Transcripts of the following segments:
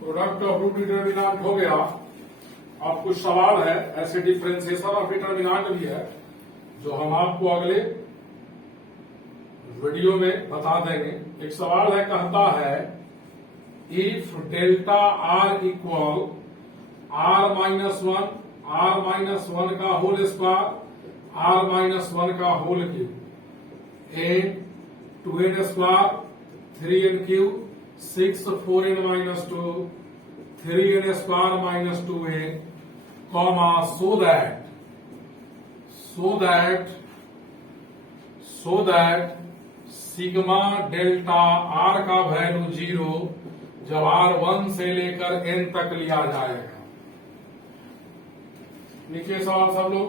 Product of root determinant हो गया। अब कुछ सवाल है, ऐसे डिफरेंशिएशन ऑफ डिटर्मिनांट भी है जो हम आपको अगले वीडियो में बता देंगे। एक सवाल है, कहता है if delta R equal R minus one का whole square R minus one का whole cube N 2n square 3n cube 6 4n minus 2 3n square minus 2n comma so that sigma delta R का value 0 जब are 1 से लेकर n तक लिया जाएगा। लिखिए सवाल सब लोग।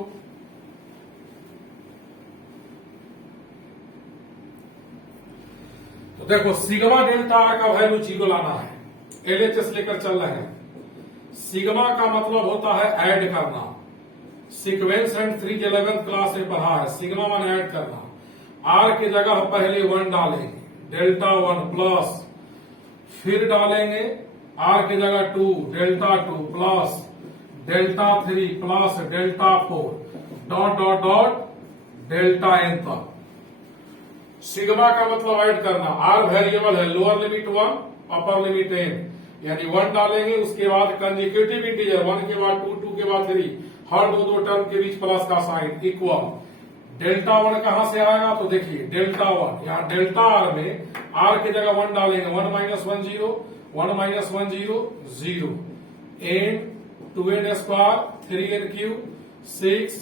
तो देखो, सिग्मा डेल्टा आर का वैल्यू 0 लाना है। एलएचएस लेकर चल रहे हैं। सिग्मा का मतलब होता है ऐड करना। सीक्वेंस एंड 3 11th क्लास में पढ़ा है। सिग्मा माने ऐड करना। आर की जगह पहले 1 डालेंगे, डेल्टा 1 प्लस, फिर डालेंगे आर की जगह 2, delta 2 plus delta 3 plus delta 4 dot dot dot delta N तक। सिग्मा का मतलब ऐड करना। आर वेरिएबल है, lower limit 1 upper limit n, यानी 1 डालेंगे, उसके बाद कंजिक्यूटिव इंटीजर 1 के बाद 2, 2 के बाद 3, हर दो टर्म के बीच प्लस का साइन इक्वल। डेल्टा 1 कहां से आएगा? तो देखिए डेल्टा 1 यहाँ डेल्टा आर में आर की जगह 1 डालेंगे, 1 minus 1 0 1 minus 1 0 0 n 2n square 3n cube 6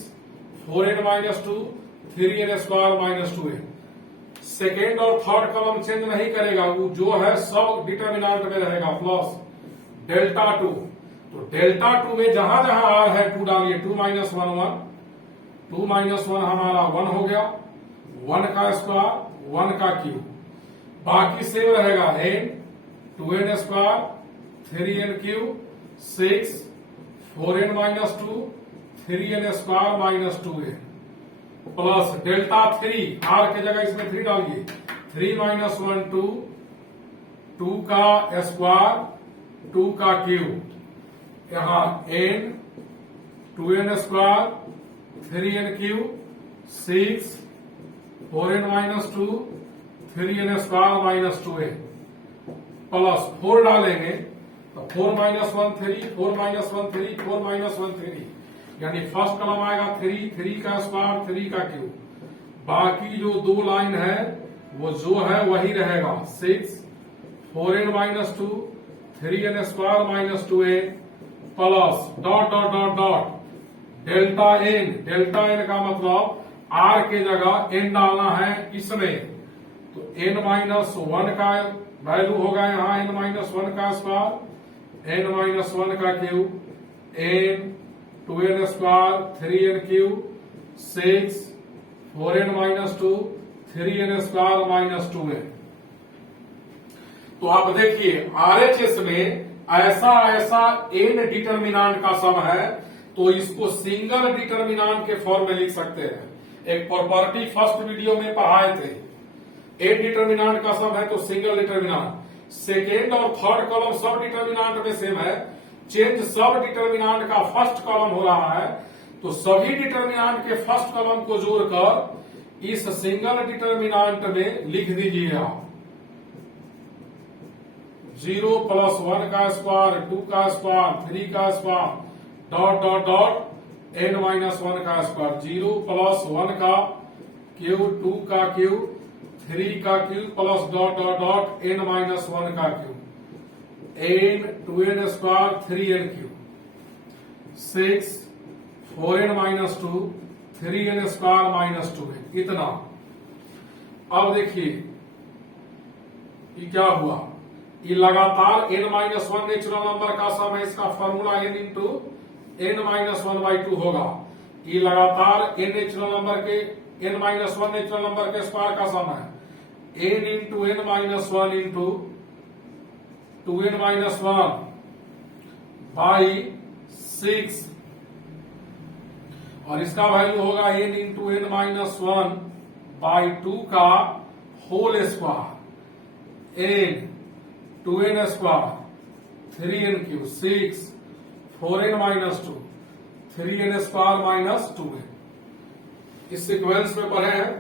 4n minus 2 3n square minus 2n। Second और थर्ड कॉलम चेंज नहीं करेगा, वो जो है सब डिटर्मिनांट में रहेगा प्लस डेल्टा 2। तो डेल्टा 2 में जहां जहां आर है 2 डालिए, 2 माइनस 1 1 2 माइनस 1 हमारा 1 हो गया, 1 का स्क्वायर 1 का क्यूब, बाकी सेम रहेगा n 2n square 3n cube 6 4n minus 2 3n square minus 2n plus delta 3 R की जगह इसमें 3 डालिए, 3 माइनस 1 2 2 का स्क्वायर 2 का क्यूब, यहां n 2n square 3n cube 6 4n minus 2 3n square minus 2n plus 4 डालेंगे तो 4 माइनस 1 3 4 माइनस 1 3 4 माइनस 1 3, यानी फर्स्ट कॉलम आएगा 3 3 का स्क्वायर 3 का क्यूब, बाकी जो दो लाइन है वो जो है वही रहेगा 6 4n minus 2 3n square minus 2n plus dot dot dot dot delta N का मतलब आर के जगह n डालना है इसमें, तो n माइनस 1 का वैल्यू होगा यहाँ n माइनस 1 का स्क्वायर n माइनस 1 का cube n 2n square 3n cube 6 4n minus 2 3n square minus 2n। तो आप देखिए आरएचएस में ऐसा n डिटर्मिनांट का सम है, तो इसको सिंगल डिटर्मिनांट के फॉर्म में लिख सकते हैं। एक प्रॉपर्टी फर्स्ट वीडियो में पढ़ाए थे, n डिटर्मिनांट का सम है तो सिंगल डिटर्मिनांट। सेकेंड और थर्ड कॉलम सब डिटर्मिनांट में सेम है, चेंज सब डिटर्मिनांट का फर्स्ट कॉलम हो रहा है, तो सभी डिटर्मिनांट के फर्स्ट कॉलम को जोड़कर इस सिंगल डिटर्मिनांट में लिख दीजिए आप 0 प्लस 1 का स्क्वायर 2 का स्क्वायर 3 का square dot dot dot n minus 1 का स्क्वायर 0 प्लस 1 का क्यूब 2 का क्यूब 3 का cube plus dot dot dot n minus 1 का cube n 2n square 3n cube 6 4n minus 2 3n square minus 2n इतना। अब देखिए ये क्या हुआ, ये लगातार n माइनस 1 नेचुरल नंबर का सम है, इसका formula n into n minus 1/2 होगा। ये लगातार n नेचुरल नंबर के n माइनस 1 नेचुरल नंबर के स्क्वायर का सम है, n into n minus 1 into 2n minus 1 by 6, और इसका वैल्यू होगा n into n minus 1 by 2 का whole square n 2n square 3n³ 6 4n minus 2 3n square minus 2n। इस sequence में पढ़े हैं,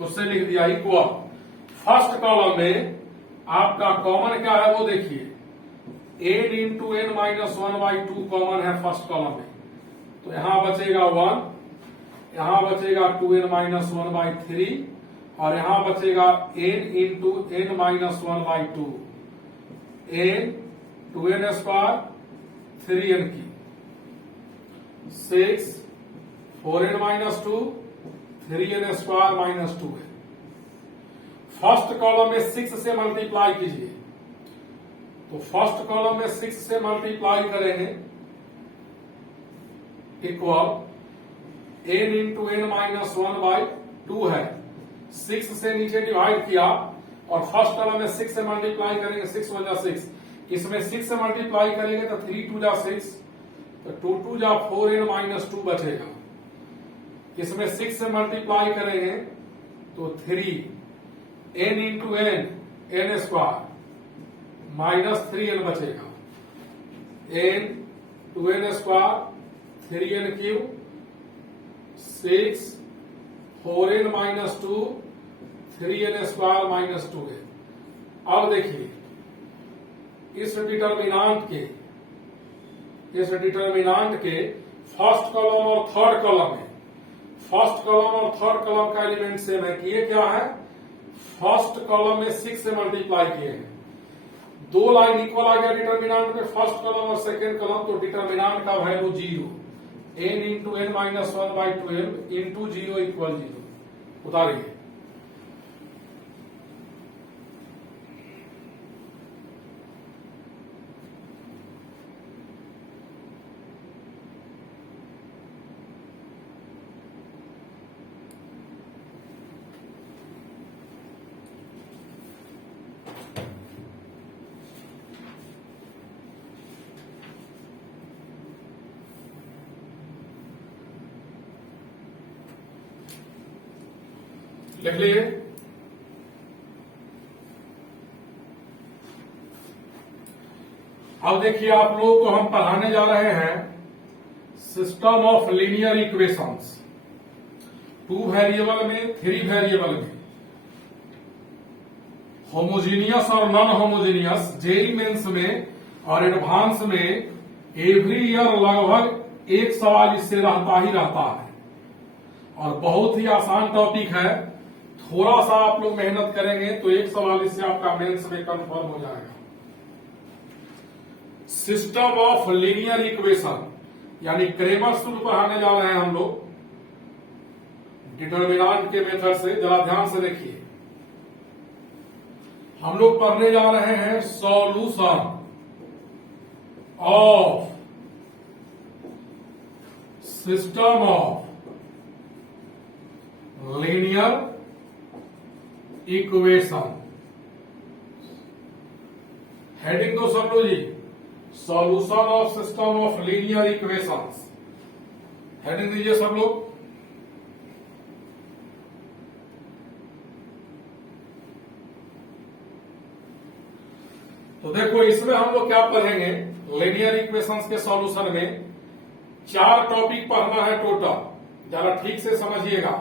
उससे लिख दिया इक्वल। फर्स्ट कॉलम में आपका कॉमन क्या है वो देखिए, n into n minus 1/2 common है फर्स्ट कॉलम में, तो यहां बचेगा 1, यहां बचेगा 2n माइनस 1/3 और यहां बचेगा n into n minus 1/2 n 2n square 3n³ 6 4n minus 2 3n square minus 2 है। फर्स्ट कॉलम में 6 से मल्टीप्लाई कीजिए, तो फर्स्ट कॉलम में 6 से मल्टीप्लाई करेंगे equal n into n minus 1/2 है। 6 से नीचे डिवाइड किया और फर्स्ट कॉलम में 6 से मल्टीप्लाई करेंगे, 6 1 जा 6, इसमें 6 से मल्टीप्लाई करेंगे तो 3 2 जा 6, तो 2 2 जा 4n माइनस 2 बचेगा। इसमें 6 से मल्टीप्लाई करेंगे तो 3 n into n square minus 3n बचेगा, n 2n square 3n³ 6 4n minus 2 3n square minus 2 है। अब देखिए इस डिटर्मिनांट के फर्स्ट कॉलम और थर्ड कॉलम में, फर्स्ट कॉलम और थर्ड कॉलम का एलिमेंट सेम है कि ये क्या है, फर्स्ट कॉलम में 6 से मल्टीप्लाई किए हैं, दो लाइन इक्वल आ गया डिटर्मिनांट में, फर्स्ट कॉलम और सेकेंड कॉलम, तो डिटर्मिनांट का value 0, n into n minus 1/12 into 0 equal 0। उतारिए, लिख लिए। अब देखिए आप लोगों को हम पढ़ाने जा रहे हैं system of linear equations, 2 variable में, 3 वेरिएबल में, होमोजीनियस और नॉन होमोजीनियस, जेईई मेंस में और एडवांस में एवरी ईयर लगभग एक सवाल इससे रहता ही रहता है और बहुत ही आसान टॉपिक है। थोड़ा सा आप लोग मेहनत करेंगे तो एक सवाल इससे आपका मेंस में कंफर्म हो जाएगा। सिस्टम ऑफ लीनियर इक्वेशन यानी क्रेमर्स रूल पढ़ाने जा रहे हैं हम लोग डिटर्मिनांट के मेथड से। जरा ध्यान से देखिए, हम लोग पढ़ने जा रहे हैं solution of system of linear equation. Heading तो सब लो जी, solution of system of linear equations, heading दीजिए सब लोग। तो देखो इसमें हम लोग क्या पढ़ेंगे, लीनियर इक्वेशंस के सॉल्यूशन में 4 टॉपिक पढ़ना है टोटल, जरा ठीक से समझिएगा।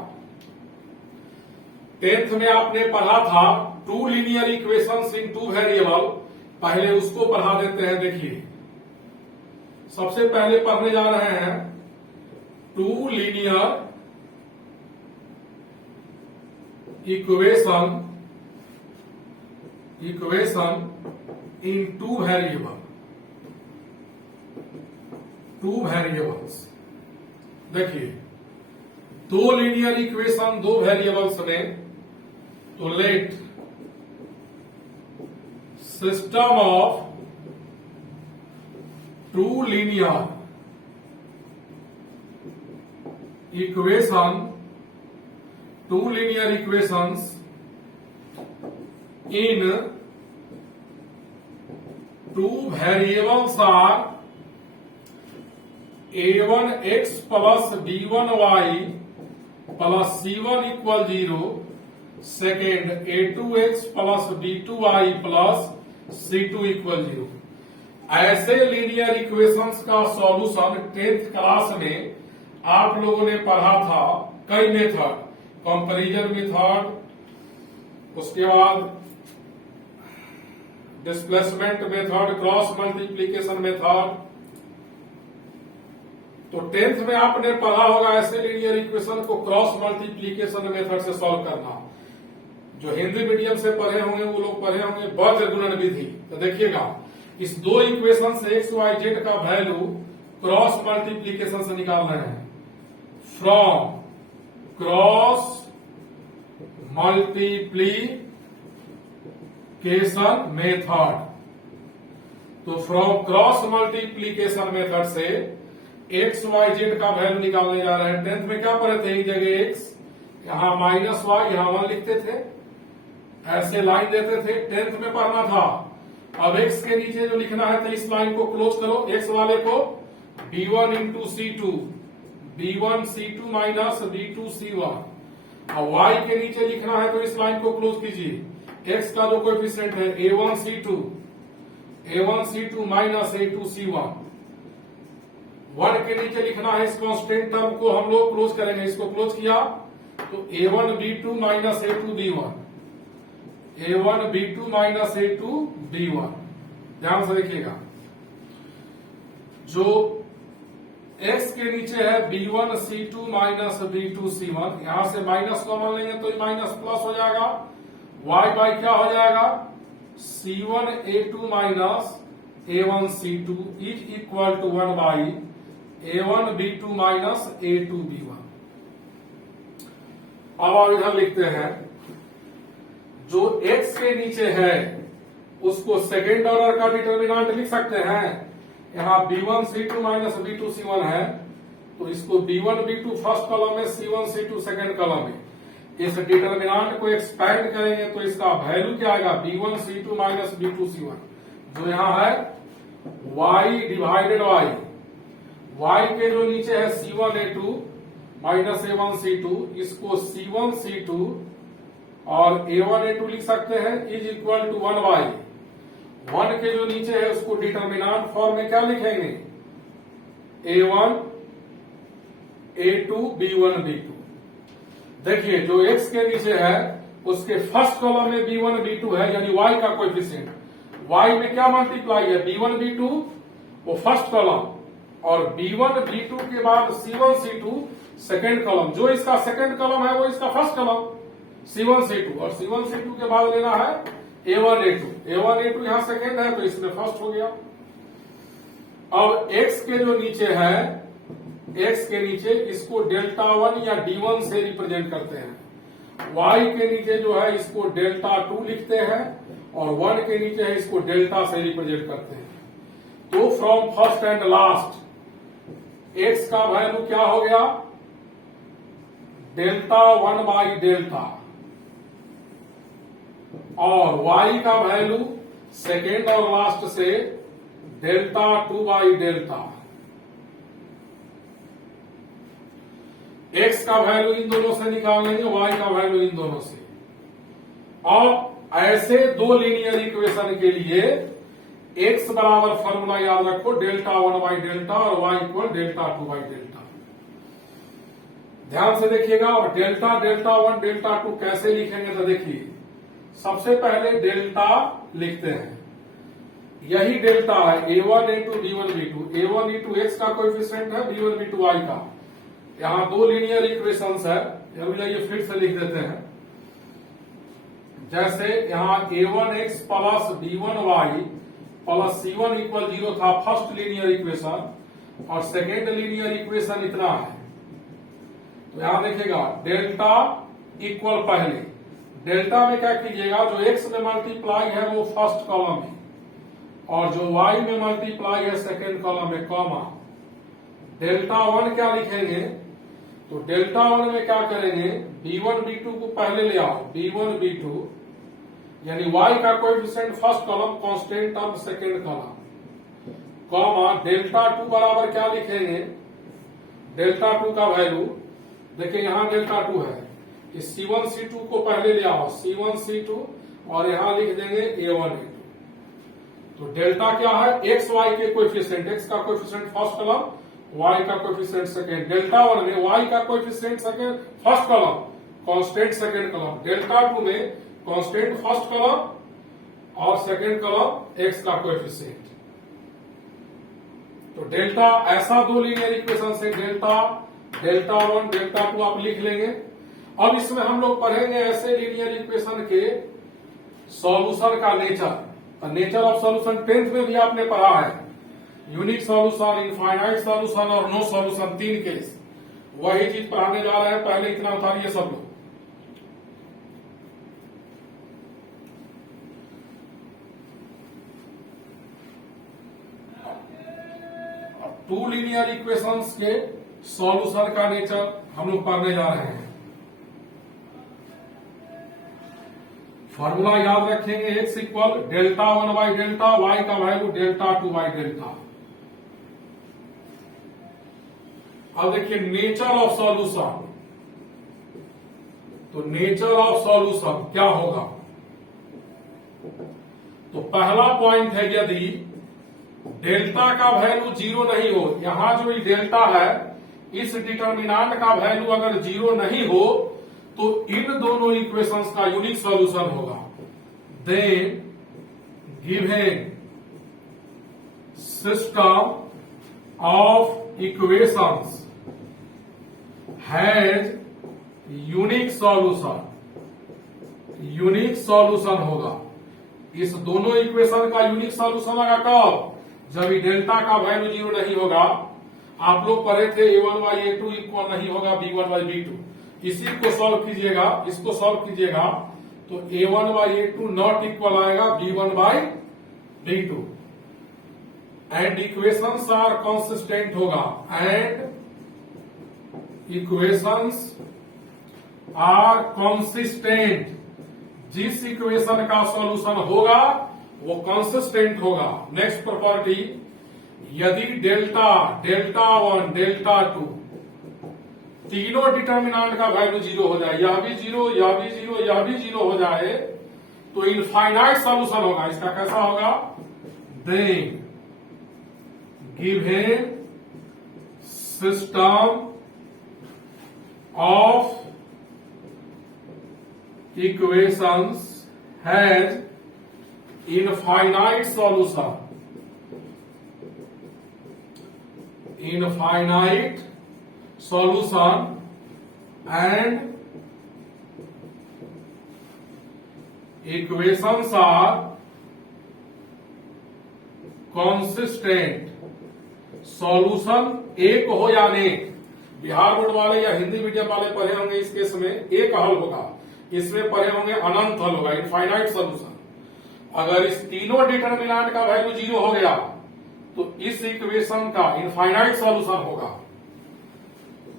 10th में आपने पढ़ा था 2 लीनियर इक्वेशंस इन 2 वेरिएबल, पहले उसको पढ़ा देते हैं। देखिए सबसे पहले पढ़ने जा रहे हैं 2 linear equation in 2 variable, 2 variables. देखिए 2 लीनियर इक्वेशन 2 वेरिएबल्स में, तो let system of 2 linear equation, 2 linear equations in 2 variables are a1x plus b1y plus c1 equal 0, second a2x plus b2y plus c2 equal 0। ऐसे linear equations का solution 10th class में आप लोगों ने पढ़ा था। कई मेथड, कंपैरिजन मेथड, उसके बाद displacement method, cross multiplication method. तो 10th में आपने पढ़ा होगा ऐसे लीनियर इक्वेशन को क्रॉस मल्टीप्लीकेशन मेथड से सॉल्व करना। जो हिंदी मीडियम से पढ़े होंगे वो लोग पढ़े होंगे वज्र गुणन विधि। तो देखिएगा, इस दो इक्वेशन से एक्स वाई जेड का वैल्यू क्रॉस मल्टीप्लीकेशन से निकाल रहे हैं। From cross multiplication method. तो फ्रॉम क्रॉस मल्टीप्लीकेशन मेथड से एक्स वाई जेड का वैल्यू निकालने जा रहे हैं। 10th में क्या पढ़े थे, एक जगह एक्स, यहां माइनस वाई, यहां 1 लिखते थे, ऐसे लाइन देते थे। 10th में पढ़ना था। अब x के नीचे जो लिखना है तो इस लाइन को क्लोज करो, x वाले को b1 into c2, b1 c2 minus b2 c1। अब y के नीचे लिखना है तो इस लाइन को क्लोज कीजिए। x का जो कोएफिशिएंट है a1 c2 minus a2 c1। 1 के नीचे लिखना है इस कांस्टेंट टर्म को हम लोग क्लोज करेंगे। इसको क्लोज किया तो a1 b2 minus a2 b1, a1 b2 minus a2 b1। ध्यान से देखिएगा, जो x के नीचे है b1 c2 minus b2 c1, यहां से माइनस कॉमन लेंगे तो माइनस प्लस हो जाएगा। y बाई क्या हो जाएगा, c1 a2 minus a1 c2 is equal to 1 by a1 b2 minus a2 b1। अब आप इधर लिखते हैं, जो x के नीचे है उसको सेकेंड ऑर्डर का डिटर्मिनेंट लिख सकते हैं। यहां b1 c2 minus b2 c1 है, तो इसको b1 b2 फर्स्ट कॉलम में, c1 c2 सेकेंड कॉलम में। इस डिटर्मिनेंट को एक्सपैंड करेंगे तो इसका वैल्यू क्या आएगा, b1 c2 minus b2 c1, जो यहां है y डिवाइडेड y के जो नीचे है c1 a2 minus a1 c2, इसको c1 c2 और a1 a2 लिख सकते हैं, इज इक्वल टू 1 बाई 1 के जो नीचे है उसको डिटर्मिनेंट फॉर्म में क्या लिखेंगे, a1 a2 b1 b2। देखिए, जो x के नीचे है उसके फर्स्ट कॉलम में b1 b2 है, यानी y का कोएफिशिएंट। y में क्या मल्टीप्लाई है, b1 b2 वो फर्स्ट कॉलम, और b1 b2 के बाद c1 c2 सेकेंड कॉलम। जो इसका सेकेंड कॉलम है वो इसका फर्स्ट कॉलम c1 c2, और c1 c2 के बाद लेना है a1 a2 यहां सेकेंड है तो इसमें फर्स्ट हो गया। अब x के जो नीचे है, x के नीचे इसको डेल्टा 1 या d1 से रिप्रेजेंट करते हैं। y के नीचे जो है इसको डेल्टा 2 लिखते हैं, और 1 के नीचे है इसको डेल्टा से रिप्रेजेंट करते हैं। तो from first and last x का वैल्यू क्या हो गया, डेल्टा 1 बाई डेल्टा, और y का वैल्यू सेकेंड और लास्ट से डेल्टा 2 बाई डेल्टा। x का वैल्यू इन दोनों से निकाल लेंगे, y का वैल्यू इन दोनों से। और ऐसे दो लीनियर इक्वेशन के लिए x बराबर फॉर्मूला याद रखो, डेल्टा 1 बाई डेल्टा और y equal delta 2 by delta. ध्यान से देखिएगा। अब डेल्टा 1 डेल्टा 2 कैसे लिखेंगे, तो देखिए, सबसे पहले डेल्टा लिखते हैं, यही डेल्टा है a1 a2 b1 b2। a1 e2 x का कोएफिशिएंट है, b1 b2 y का। यहां दो लीनियर इक्वेशंस है, ये फिर से लिख देते हैं। जैसे यहां a1 x plus b1 y plus c1 equal 0 था फर्स्ट लीनियर इक्वेशन, और सेकेंड लीनियर इक्वेशन इतना है। तो यहां देखिएगा, डेल्टा इक्वल, पहले डेल्टा में क्या कीजिएगा, जो x में मल्टीप्लाई है वो फर्स्ट कॉलम में, और जो y में मल्टीप्लाई है सेकेंड कॉलम में, कॉमा। डेल्टा 1 क्या लिखेंगे, तो डेल्टा 1 में क्या करेंगे, b1 b2 को पहले ले आओ, b1 b2 यानी y का coefficient first column, constant term second column, comma. Delta 2 बराबर क्या लिखेंगे, डेल्टा 2 का वैल्यू देखिए, यहां डेल्टा 2 है, इस c1 c2 को पहले ले आओ, c1 c2, और यहां लिख देंगे a1 a2। तो डेल्टा क्या है, एक्स वाई के कोएफिशिएंट, एक्स का कोएफिशिएंट फर्स्ट कॉलम, वाई का कोएफिशिएंट सेकंड। डेल्टा 1 में वाई का coefficient second first column, constant second column. Delta 2 में कांस्टेंट फर्स्ट कॉलम और सेकंड कॉलम एक्स का कोएफिशिएंट। तो डेल्टा ऐसा दो लीनियर इक्वेशन है, डेल्टा 1 डेल्टा 2 आप लिख लेंगे। अब इसमें हम लोग पढ़ेंगे ऐसे लीनियर इक्वेशन के सॉल्यूशन का nature. Nature of solution 10th में भी आपने पढ़ा है, यूनिक सॉल्यूशन, इनफाइनाइट सॉल्यूशन और नो सॉल्यूशन, 3 केस। वही चीज पढ़ाने जा रहे हैं, पहले इतना उतारिए सब लोग। टू लीनियर इक्वेशंस के सॉल्यूशन का नेचर हम लोग पढ़ने जा रहे हैं। फॉर्मूला याद रखेंगे, x equal delta 1 by delta, y का वैल्यू डेल्टा 2 बाई डेल्टा। अब देखिए नेचर ऑफ सॉल्यूशन। तो नेचर ऑफ सॉल्यूशन क्या होगा, तो पहला पॉइंट है यदि डेल्टा का वैल्यू 0 नहीं हो, यहां जो डेल्टा है इस डिटर्मिनांट का वैल्यू अगर 0 नहीं हो तो इन दोनों इक्वेशंस का यूनिक सॉल्यूशन होगा। Then given system of equations has unique solution, unique solution होगा। इस दोनों इक्वेशन का यूनिक सॉल्यूशन होगा कब, जब डेल्टा का वैल्यू 0 नहीं होगा। आप लोग पढ़े थे a1 बाई a2 इक्वल नहीं होगा b1 बाई b2। इसी को सॉल्व कीजिएगा, इसको सॉल्व कीजिएगा तो a1 by a2 not equal आएगा b1 by b2 and equations are consistent होगा, एंड इक्वेशंस आर कंसिस्टेंट। जिस इक्वेशन का सॉल्यूशन होगा वो कंसिस्टेंट होगा। नेक्स्ट प्रॉपर्टी, यदि डेल्टा 1 डेल्टा 2 तीनों डिटर्मिनांट का वैल्यू 0 हो जाए, यह भी 0 यह भी 0 यह भी 0 हो जाए तो इनफाइनाइट सॉल्यूशन होगा। इसका कैसा होगा, then given system of equations has infinite solution, infinite solution and equations are consistent। Solution एक हो या अनेक, बिहार बोर्ड वाले या हिंदी मीडियम वाले पढ़े होंगे इस केस में एक हल होगा, इसमें पढ़े होंगे अनंत हल होगा, इनफाइनाइट सॉल्यूशन। अगर इस तीनों डिटर्मिनेंट का वैल्यू 0 हो गया तो इस इक्वेशन का इनफाइनाइट सॉल्यूशन होगा।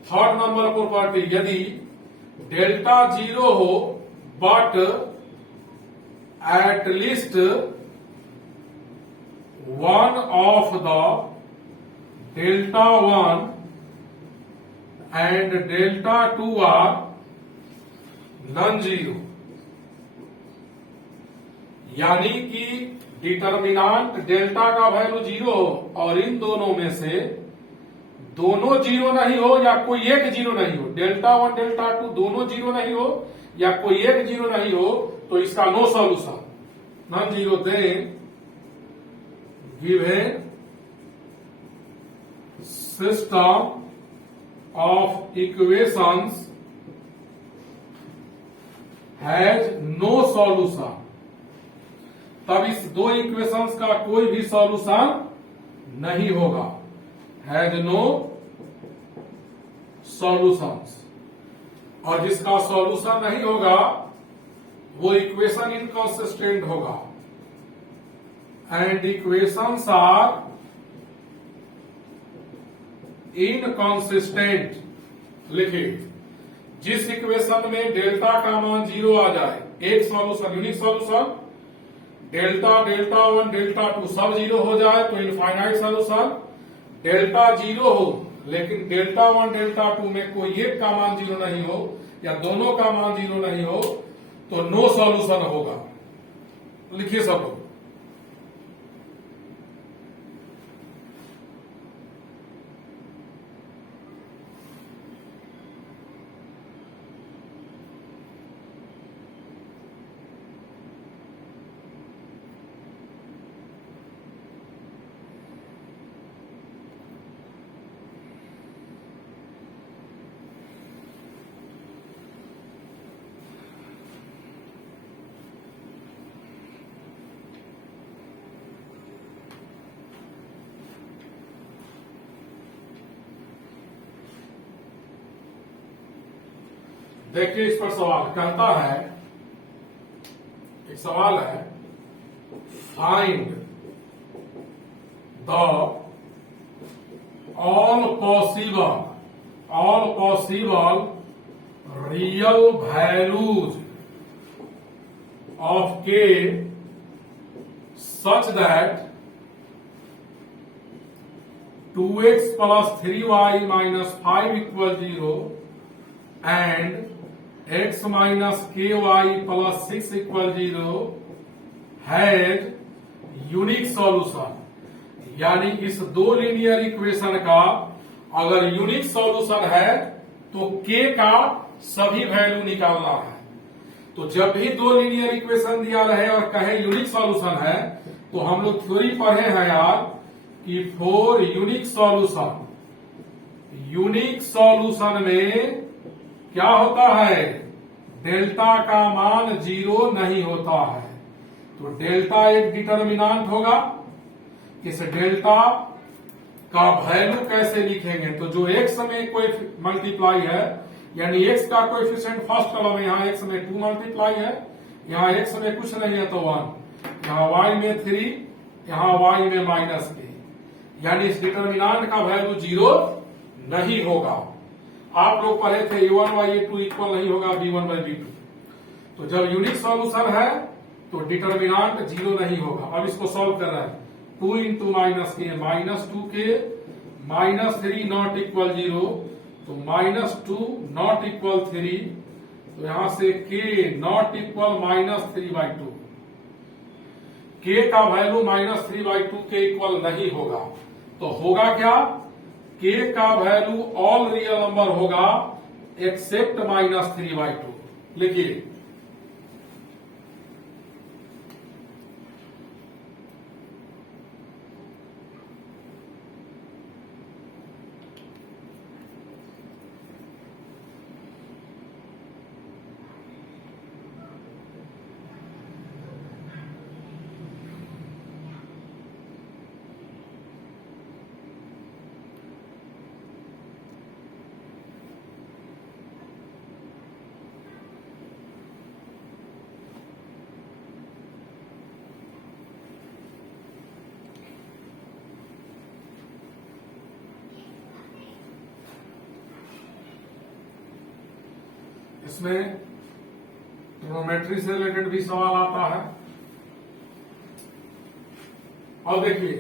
थर्ड नंबर प्रॉपर्टी, यदि डेल्टा 0 हो but at least one of the delta 1 and delta 2 are non zero, यानी कि डिटर्मिनांट डेल्टा का वैल्यू 0 हो और इन दोनों में से दोनों 0 नहीं हो या कोई एक 0 नहीं हो, डेल्टा 1 डेल्टा 2 दोनों 0 नहीं हो या कोई एक 0 नहीं हो तो इसका no solution, non zero. Then given system of equations has no solution, तब इस दो इक्वेशंस का कोई भी सॉल्यूशन नहीं होगा, हैज नो सॉल्यूशंस। और जिसका सॉल्यूशन नहीं होगा वो इक्वेशन इनकंसिस्टेंट होगा, एंड इक्वेशंस आर इनकंसिस्टेंट। लिखिए, जिस इक्वेशन में डेल्टा का मान 0 आ जाए, एक solution unique solution, delta 1 delta 2 सब 0 हो जाए तो इनफाइनाइट सॉल्यूशन। डेल्टा 0 हो लेकिन डेल्टा 1 डेल्टा 2 में कोई एक का मान 0 नहीं हो या दोनों का मान 0 नहीं हो तो नो सॉल्यूशन होगा। लिखिए सब लोग, देखिए इस पर सवाल कहता है, एक सवाल है, find the all possible real values of K such that 2x plus 3y minus 5 equals 0 and x minus ky plus 6 equals 0 has unique solution. यानी इस दो लीनियर इक्वेशन का अगर यूनिक सॉल्यूशन है तो k का सभी वैल्यू निकालना है। तो जब भी दो लीनियर इक्वेशन दिया रहे और कहे यूनिक सॉल्यूशन है तो हम लोग थ्योरी पढ़े हैं यार कि फॉर यूनिक सॉल्यूशन में क्या होता है, डेल्टा का मान 0 नहीं होता है। तो डेल्टा एक डिटर्मिनेंट होगा। इस डेल्टा का वैल्यू कैसे लिखेंगे, तो जो x में कोई मल्टीप्लाई है, यानी x का कोएफिशिएंट फर्स्ट कॉलम में, यहाँ x में 2 मल्टीप्लाई है, यहाँ x में कुछ नहीं है तो 1, यहाँ y में 3, यहाँ y में -k, यानी इस डिटर्मिनेंट का वैल्यू 0 नहीं होगा। आप लोग पढ़े थे a1/a2 इक्वल नहीं होगा b1/b2। तो जब यूनिक सॉल्यूशन है तो डिटर्मिनेंट 0 नहीं होगा। अब इसको सॉल्व कर रहे हैं, 2 into -k -2k -3 not equal 0, तो -2 नॉट इक्वल 3, तो यहां से k नॉट इक्वल -3/2, k का वैल्यू -3/2 के इक्वल नहीं होगा। तो होगा क्या, k का वैल्यू ऑल रियल नंबर होगा एक्सेप्ट -3/2। लिखिए, इसमें ट्रिग्नोमेट्री से रिलेटेड भी सवाल आता है। और देखिए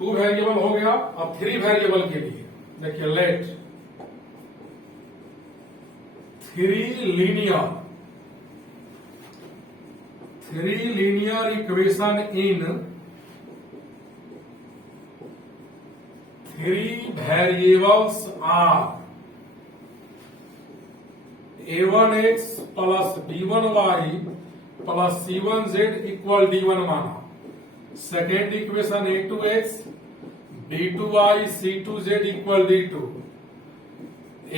2 वेरिएबल हो गया। अब 3 वेरिएबल के लिए देखिए, let 3 linear equation in 3 variables are a1x plus b1y plus c1z equal d1 माना। Second equation a2x b2y c2z equal d2,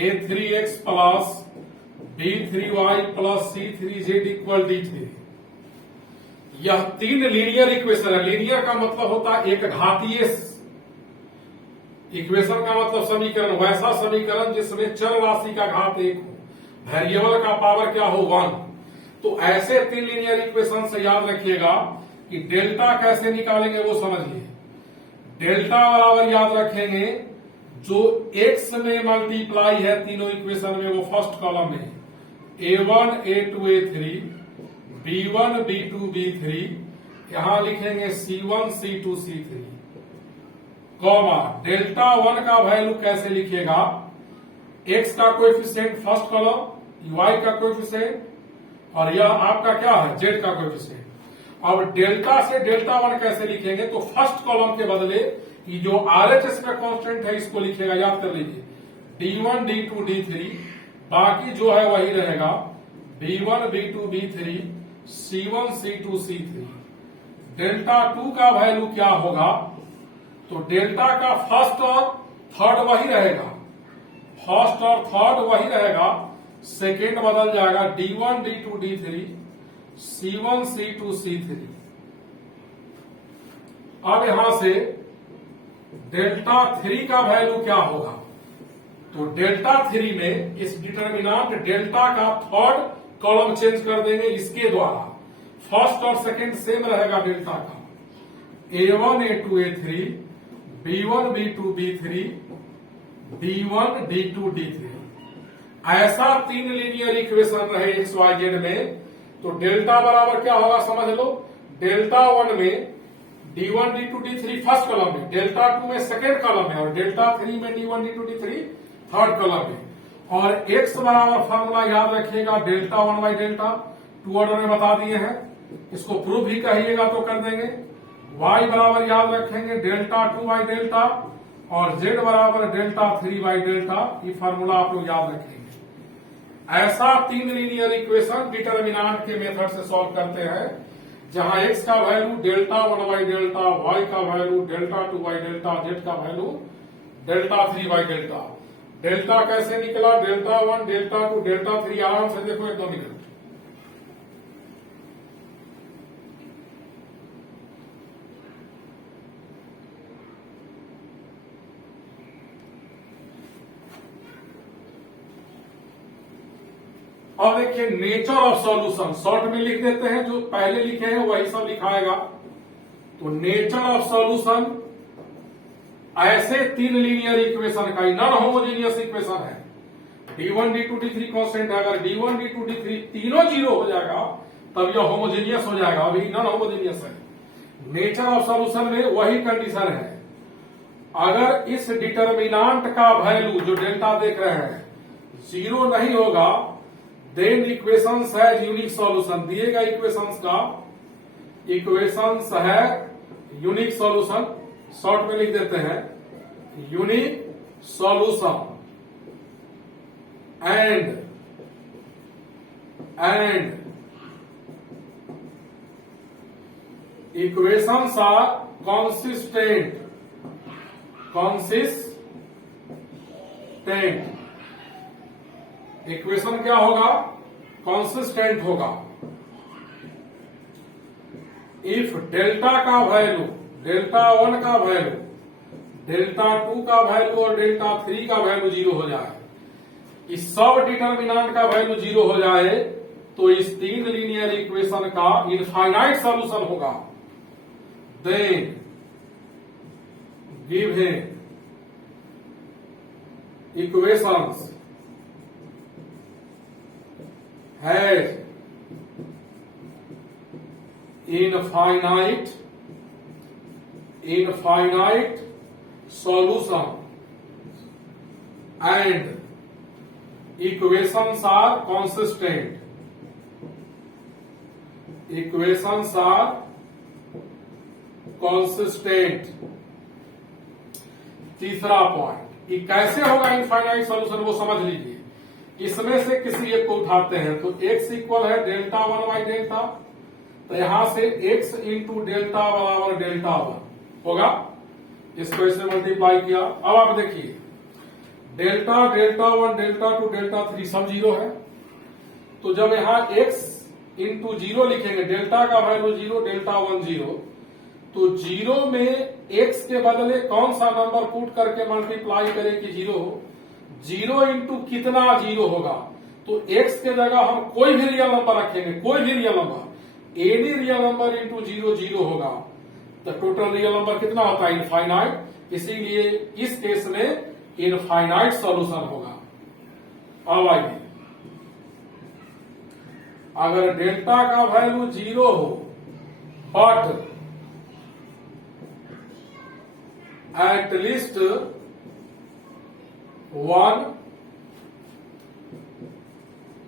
a3x plus b3y plus c3z equal d3। यह 3 लीनियर इक्वेशन है। Linear का मतलब होता है एक घातीय इक्वेशन का मतलब समीकरण, वैसा समीकरण जिसमें चर राशि का घात 1 हो, वेरिएबल का पावर क्या हो 1। तो ऐसे 3 लीनियर इक्वेशन से याद रखिएगा कि डेल्टा कैसे निकालेंगे वो समझिए। डेल्टा बराबर याद रखेंगे जो x में मल्टीप्लाई है तीनों इक्वेशन में, वो फर्स्ट कॉलम में a1 a2 a3 b1 b2 b3, यहां लिखेंगे c1 c2 c3, comma delta 1 का वैल्यू कैसे लिखिएगा, x का कोएफिशिएंट फर्स्ट कॉलम, y का कोएफिशिएंट, और यह आपका क्या है z का कोएफिशिएंट। अब डेल्टा से डेल्टा 1 कैसे लिखेंगे, तो फर्स्ट कॉलम के बदले ये जो RHS का कांस्टेंट है इसको लिखिएगा, याद कर लीजिए d1 d2 d3, बाकी जो है वही रहेगा b1 b2 b3 c1 c2 c3। Delta 2 का वैल्यू क्या होगा, तो डेल्टा का फर्स्ट और थर्ड वही रहेगा, फर्स्ट और थर्ड वही रहेगा, सेकेंड बदल जाएगा d1 d2 d3 c1 c2 c3। अब यहां से डेल्टा 3 का वैल्यू क्या होगा, तो डेल्टा 3 में इस डिटर्मिनांट डेल्टा का थर्ड कॉलम चेंज कर देंगे इसके द्वारा। फर्स्ट और सेकंड सेम रहेगा डेल्टा का, A1 A2 A3, B1 B2 B3, D1 D2 D3। ऐसा 3 लीनियर इक्वेशन रहे एक्स वाई जेड में, तो डेल्टा बराबर क्या होगा समझ लो। डेल्टा 1 में D1 D2 D3 first column में, डेल्टा 2 में सेकेंड कॉलम में, और डेल्टा 3 में D1 D2 D3 third column में। और एक्स बराबर फॉर्मूला याद रखिएगा डेल्टा 1 बाई डेल्टा, 2 ऑर्डर में बता दिए हैं, इसको प्रूफ भी कहिएगा तो कर देंगे। y बराबर याद रखेंगे डेल्टा 2 बाई डेल्टा, और z बराबर डेल्टा 3 बाई डेल्टा। ये फॉर्मूला आप लोग याद रखेंगे। ऐसा 3 लीनियर इक्वेशन डिटर्मिनांट के मेथड से सॉल्व करते हैं, जहां x का value delta 1 by delta, y का value delta 2 by delta, z का value delta 3 by delta. Delta कैसे निकला, डेल्टा 1 डेल्टा 2 डेल्टा 3, आराम से देखो एकदम निकल। अब देखिए नेचर ऑफ सॉल्यूशन, शॉर्ट में लिख देते हैं, जो पहले लिखे हैं वही सब लिखाएगा। तो नेचर ऑफ सॉल्यूशन ऐसे 3 लीनियर इक्वेशन का नॉन होमोजेनियस इक्वेशन है। D1 D2 D3 कांस्टेंट है, अगर D1 D2 D3 तीनों जीरो हो जाएगा तब यह होमोजेनियस हो जाएगा, अभी नॉन होमोजेनियस है। नेचर ऑफ सॉल्यूशन में वही कंडीशन है, अगर इस डिटर्मिनांट का वैल्यू जो डेल्टा देख रहे हैं जीरो नहीं होगा, देन इक्वेशंस है यूनिक सॉल्यूशन। दिएगा इक्वेशंस का, इक्वेशंस है यूनिक सॉल्यूशन, शॉर्ट में लिख देते हैं unique solution and equations are consistent। इक्वेशन क्या होगा, कॉन्सिस्टेंट होगा। इफ डेल्टा का वैल्यू, डेल्टा 1 का वैल्यू, डेल्टा 2 का वैल्यू और डेल्टा 3 का वैल्यू जीरो हो जाए, इस सब डिटर्मिनेंट का वैल्यू जीरो हो जाए, तो इस 3 लीनियर इक्वेशन का इनफाइनाइट सॉल्यूशन होगा। Then given equations has infinite solution and equations are consistent। equations are consistent। तीसरा पॉइंट, ये कैसे होगा इनफाइनाइट सॉल्यूशन वो समझ लीजिए। इसमें से किसी एक को उठाते हैं, तो x इक्वल है डेल्टा 1 बाई डेल्टा, तो यहां से x इंटू डेल्टा बराबर डेल्टा 1 होगा। इसको इससे मल्टीप्लाई किया। अब आप देखिए डेल्टा डेल्टा 1 डेल्टा 2 डेल्टा 3 सब जीरो है, तो जब यहां x इंटू जीरो लिखेंगे, डेल्टा का वैल्यू जीरो डेल्टा 1 जीरो, तो जीरो में x के बदले कौन सा नंबर पुट करके मल्टीप्लाई करें कि जीरो हो। जीरो इंटू कितना जीरो होगा, तो x के जगह हम कोई भी रियल नंबर रखेंगे, कोई भी real number, any real number into zero zero होगा, तो टोटल रियल नंबर कितना होता है, इनफाइनाइट। इसीलिए इस केस में इनफाइनाइट सॉल्यूशन होगा। अब आइए, अगर डेल्टा का वैल्यू जीरो हो but at least one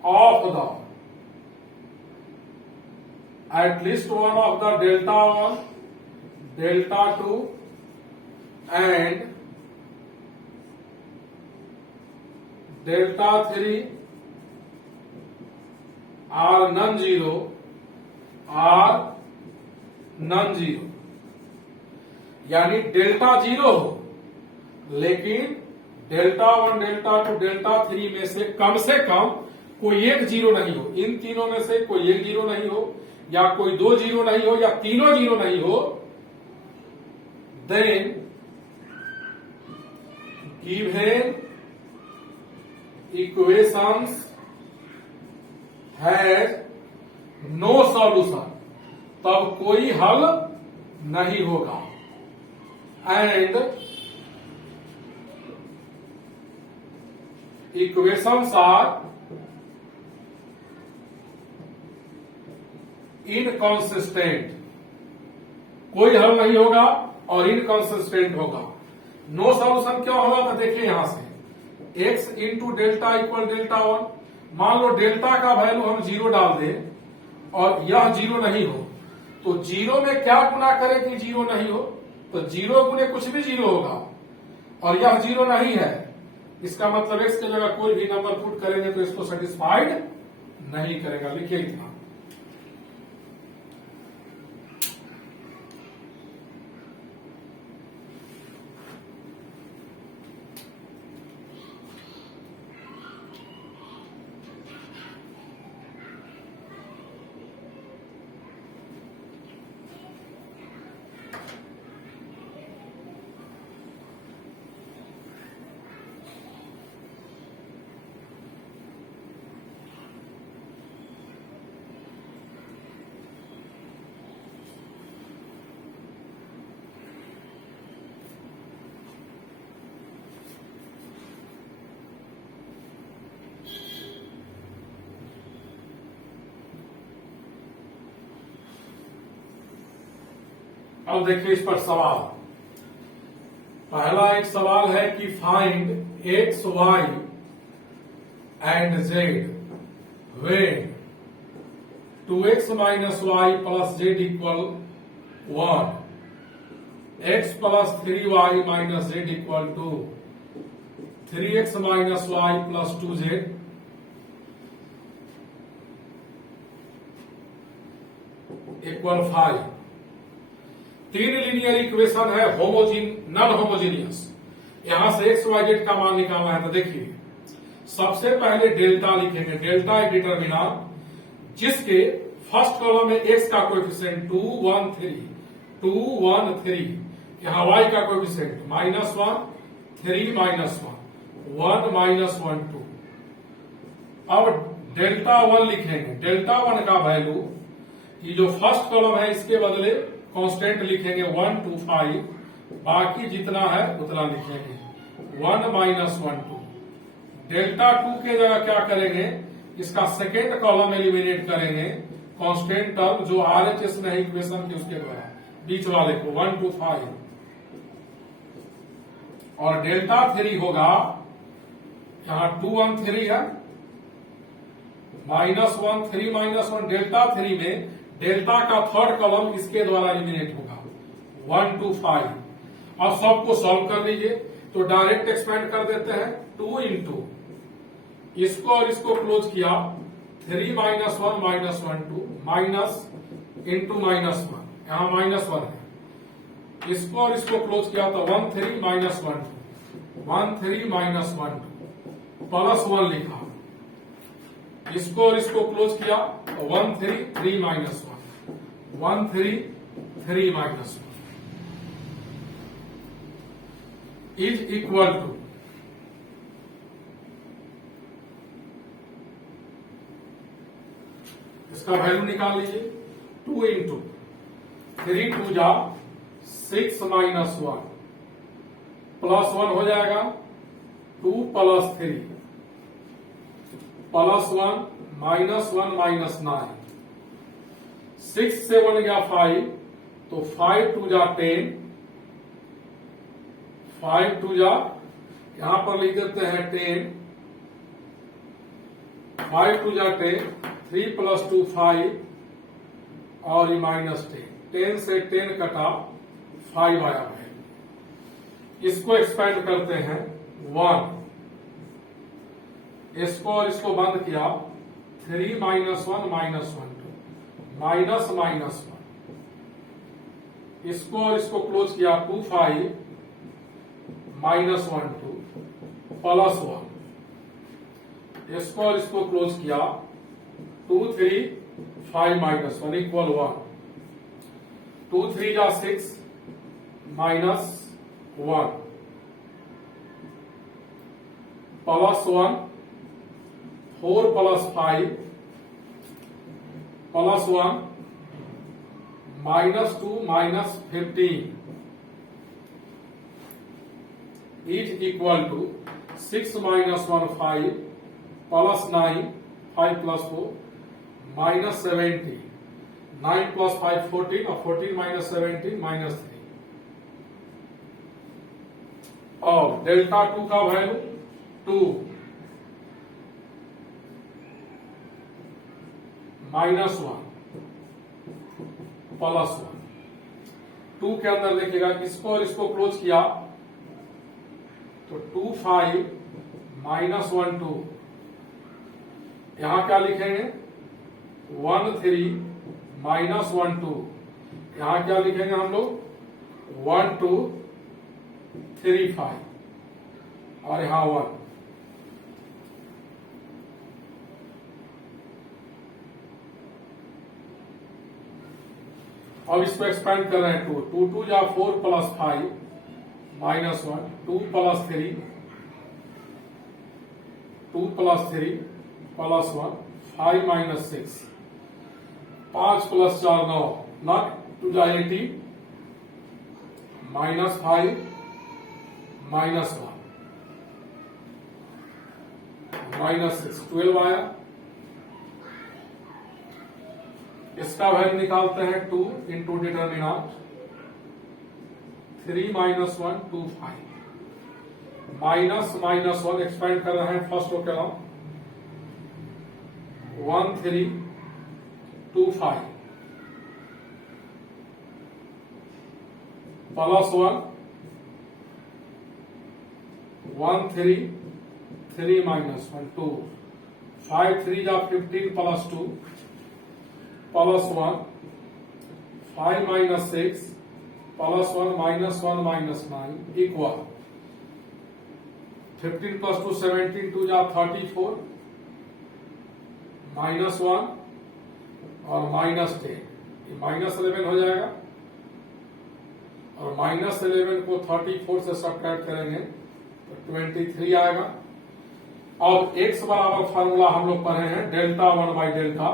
of the, at least one of the delta 1, delta 2 and delta 3 are non-zero, यानी डेल्टा जीरो हो लेकिन डेल्टा 1 डेल्टा 2 डेल्टा 3 में से कम कोई एक जीरो नहीं हो, इन तीनों में से कोई एक जीरो नहीं हो, या कोई दो जीरो नहीं हो, या तीनों जीरो नहीं हो, then given equations has no solution, तब कोई हल नहीं होगा। एंड इक्वेशंस आर इनकॉन्सिस्टेंट, कोई हल नहीं होगा और इनकॉन्सिस्टेंट होगा। नो सॉल्यूशन क्यों होगा, तो देखिए यहां से x into delta equal delta 1। मान लो डेल्टा का वैल्यू हम 0 डाल दें और यह 0 नहीं हो, तो 0 में क्या गुना करें कि 0 नहीं हो, तो 0 गुने कुछ भी 0 होगा और यह 0 नहीं है। इसका मतलब x की जगह कोई भी नंबर पुट करेंगे तो इसको सेटिस्फाइड नहीं करेगा। लिखिए इतना। अब देखिए इस पर सवाल। पहला एक सवाल है कि find x y and z when 2x minus y plus z equal 1, x plus 3y minus z equal 2, 3x minus y plus 2z equal 5। तीन लीनियर इक्वेशन है, नॉन होमोजीनियस। यहां से एक्स वाई जेड का मान निकालना है। तो देखिए सबसे पहले डेल्टा लिखेंगे। डेल्टा एक डिटर्मिनेंट जिसके फर्स्ट कॉलम में एक्स का कोएफिशिएंट 2 1 3 2 1 3, यहां वाई का कोएफिशिएंट -1 3 -1 1 -1 2। अब डेल्टा 1 लिखेंगे। डेल्टा 1 का वैल्यू ये जो फर्स्ट कॉलम है इसके बदले कांस्टेंट लिखेंगे 1 2 5, बाकी जितना है उतना लिखेंगे 1 -1 2। डेल्टा 2 के जगह क्या करेंगे, इसका सेकेंड कॉलम एलिमिनेट करेंगे, कांस्टेंट टर्म जो RHS में है इक्वेशन के उसके द्वारा, बीच वाले को 1 2 5। और डेल्टा 3 होगा, यहां 2 1 3 है, -1 3 -1। डेल्टा 3 में डेल्टा का थर्ड कॉलम इसके द्वारा एलिमिनेट होगा 1 2 5। अब सबको सॉल्व कर लीजिए तो डायरेक्ट एक्सपेंड कर देते हैं। 2 इंटू इसको और इसको क्लोज किया, 3 -1 -1 2 माइनस इंटू -1, यहां -1 है। इसको और इसको क्लोज किया तो 1 3 -1 2 1 3 -1 2 प्लस 1 लिखा। इसको और इसको क्लोज किया तो 1 3 3 -1 1 3 3 -1 इज इक्वल टू इसका वैल्यू निकाल लीजिए। 2 इंटू 3 2 जा 6 -1 प्लस 1 हो जाएगा 2 प्लस 3 प्लस 1 -1 -9। 6 से 1 गया 5, तो 5 2 जा 10, 5 2 जा यहां पर लिख देते हैं 10, 5 2 जा 10, 3 प्लस 2 5 और ये -10। 10 से 10 कटा 5 आया है। इसको एक्सपेंड करते हैं 1, इसको और इसको बंद किया 3 -1 -1 2 माइनस -1। इसको और इसको क्लोज किया 2 5 -1 2 प्लस 1। इसको और इसको क्लोज किया 2 3 5 -1 इक्वल 1। 2 3 जा 6 -1 plus 1 4 plus 5 plus 1 minus 2 minus 15 is equal to 6 minus 1 5 plus 9 5 plus 4 minus 70 9 plus 5 14 और 14 माइनस 17 माइनस 3 और डेल्टा 2 का वैल्यू 2 माइनस 1 प्लस 1 2 के अंदर देखिएगा इसको और इसको क्लोज किया तो 2 5 माइनस 1 2 यहां क्या लिखेंगे 1 3 माइनस 1 2 यहां क्या लिखेंगे हम लोग 1 2 3 5 और यहां 1 अब इसको एक्सपेंड कर रहे हैं 2 2 2 या 4 plus 5 minus 1 2 plus 3 2 plus 3 plus 1 5 minus 6 5 plus 4 9 not to the 80 minus 5 minus 1 minus 6 12 आया इसका वैल्यू निकालते हैं 2 into determinant 3 minus 1 2 5 minus minus 1 expand कर रहे हैं फर्स्ट रो के नाम 1 3 2 5 प्लस 1 1 3 3 माइनस 1 2 5 3 या 15 plus 2 plus 1 5 minus 6 plus 1 minus 1 minus 9 equal 15 plus 2 17 2 या 34 माइनस 1 और माइनस 10 ये माइनस 11 हो जाएगा और माइनस 11 को 34 से सब्ट्रैक्ट करेंगे तो 23 आएगा। अब x बराबर फार्मूला हम लोग पढ़े हैं डेल्टा 1 बाई डेल्टा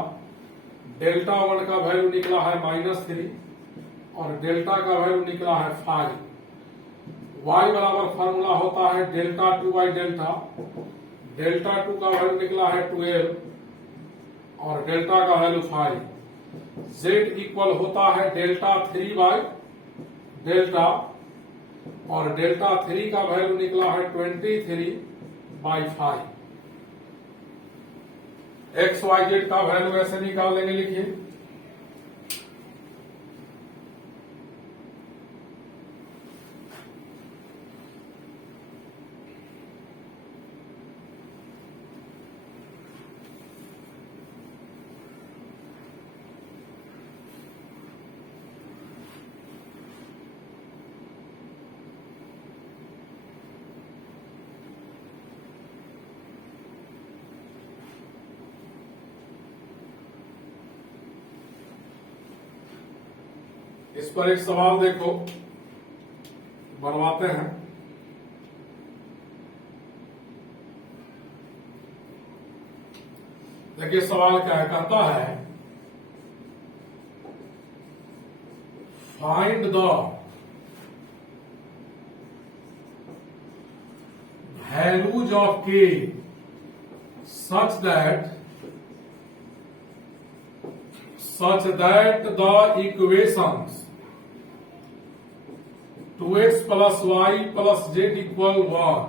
डेल्टा 1 का वैल्यू निकला है माइनस 3 और डेल्टा का वैल्यू निकला है 5 y बराबर फार्मूला होता है डेल्टा 2 बाई डेल्टा डेल्टा 2 का वैल्यू निकला है 12 और डेल्टा का वैल्यू 5 z इक्वल होता है डेल्टा 3 बाई डेल्टा और डेल्टा 3 का वैल्यू निकला है 23 बाई 5 एक्स वाई जेड का वैल्यू ऐसे निकाल लेंगे लिखिए इस पर एक सवाल देखो बनवाते हैं देखिए सवाल क्या है कहता है find the values of k such that the equations 2x plus y plus z equal 1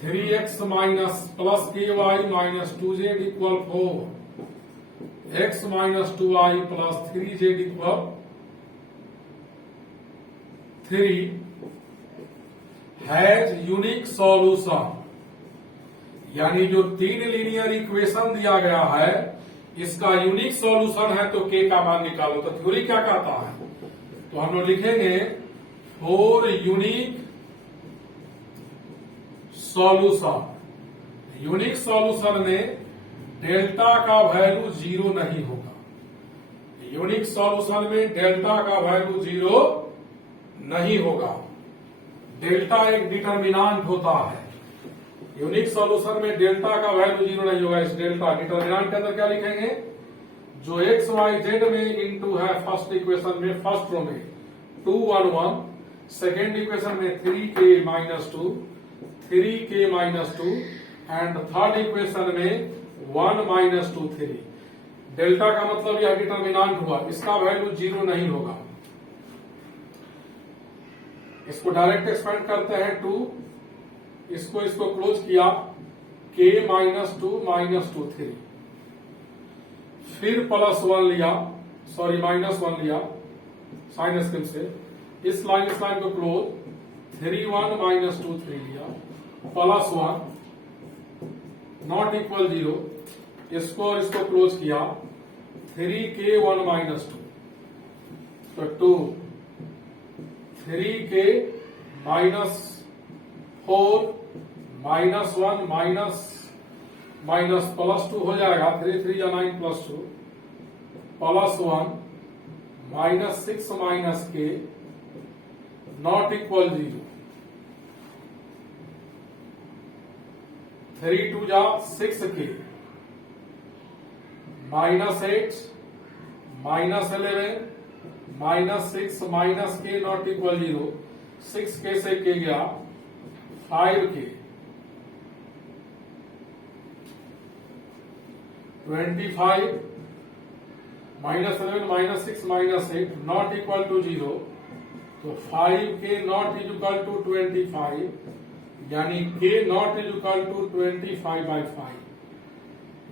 3x minus plus ky minus 2z equal 4 x minus 2y plus 3z equal 3 has unique solution यानी जो 3 linear equation दिया गया है इसका unique solution है तो k का मान निकालो तो थ्योरी क्या कहता है तो हम लोग लिखेंगे 4 यूनिक सॉल्यूशन यूनिक सॉल्यूशन में डेल्टा का वैल्यू 0 नहीं होगा यूनिक सॉल्यूशन में डेल्टा का वैल्यू 0 नहीं होगा डेल्टा एक डिटर्मिनेंट होता है यूनिक सॉल्यूशन में डेल्टा का वैल्यू 0 नहीं होगा। इस डेल्टा डिटर्मिनेंट के अंदर क्या लिखेंगे, जो एक्स वाई जेड में इनटू है फर्स्ट इक्वेशन में, फर्स्ट रो में 2 1 1, सेकेंड इक्वेशन में 3k minus 2 3k minus 2 and third equation में 1 माइनस 2 3। डेल्टा का मतलब यह डिटर्मिनेंट हुआ, इसका वैल्यू 0 नहीं होगा। इसको डायरेक्ट एक्सपेंड करते हैं 2, इसको क्लोज किया k माइनस 2 माइनस 2 3, फिर प्लस 1 लिया, सॉरी माइनस 1 लिया साइन स्क्रीन से, इस लाइन को क्लोज 3 1 माइनस 2 3 लिया, प्लस 1 नॉट इक्वल 0, इसको और इसको क्लोज किया 3k 1 माइनस 2, तो 3k minus 4 minus 1 minus plus 2 हो जाएगा, 3 3 या 9 plus 2 plus 1 minus 6 minus k not equal 0, 3 2 जा 6k minus 8 minus 11 minus 6 minus k not equal 0, 6k से k गया 5k 25 minus 11 minus 6 minus 8 not equal to 0, तो 5k not is equal to 25, यानी k not is equal to 25 by 5,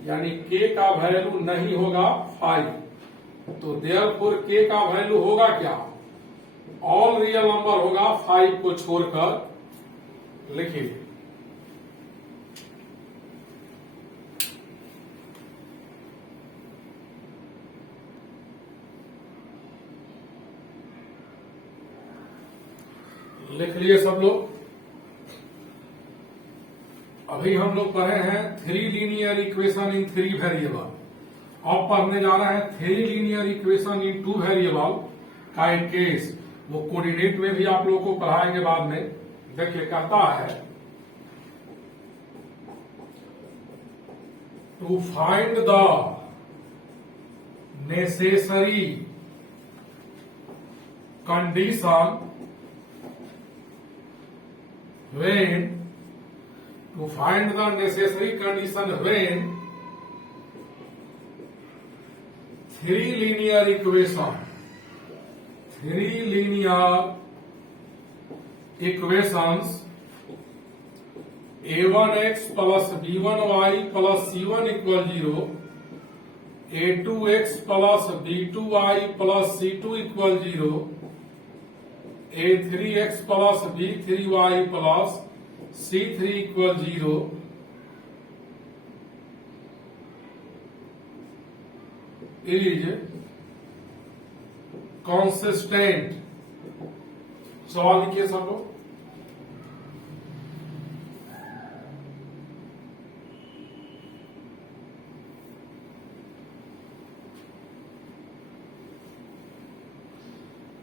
यानी k का value नहीं होगा 5। तो देयरफॉर k का वैल्यू होगा क्या, ऑल रियल नंबर होगा 5 को छोड़कर। लिखिए लिख लिए सब लोग। अभी हम लोग पढ़े हैं 3 लीनियर इक्वेशन इन 3 वेरिएबल। अब पढ़ने जा रहे हैं 3 लीनियर इक्वेशन इन 2 वेरिएबल का एक केस, वो कोऑर्डिनेट में भी आप लोगों को पढ़ाएंगे बाद में। देखिए कहता है to find the necessary condition when to find the necessary condition when 3 linear equations a1x plus b1y plus c1 equal 0, a2x plus b2y plus c2 equal 0, a3x plus b3y plus c3 equal 0, is consistent। सवाल लिखिए सब लोग।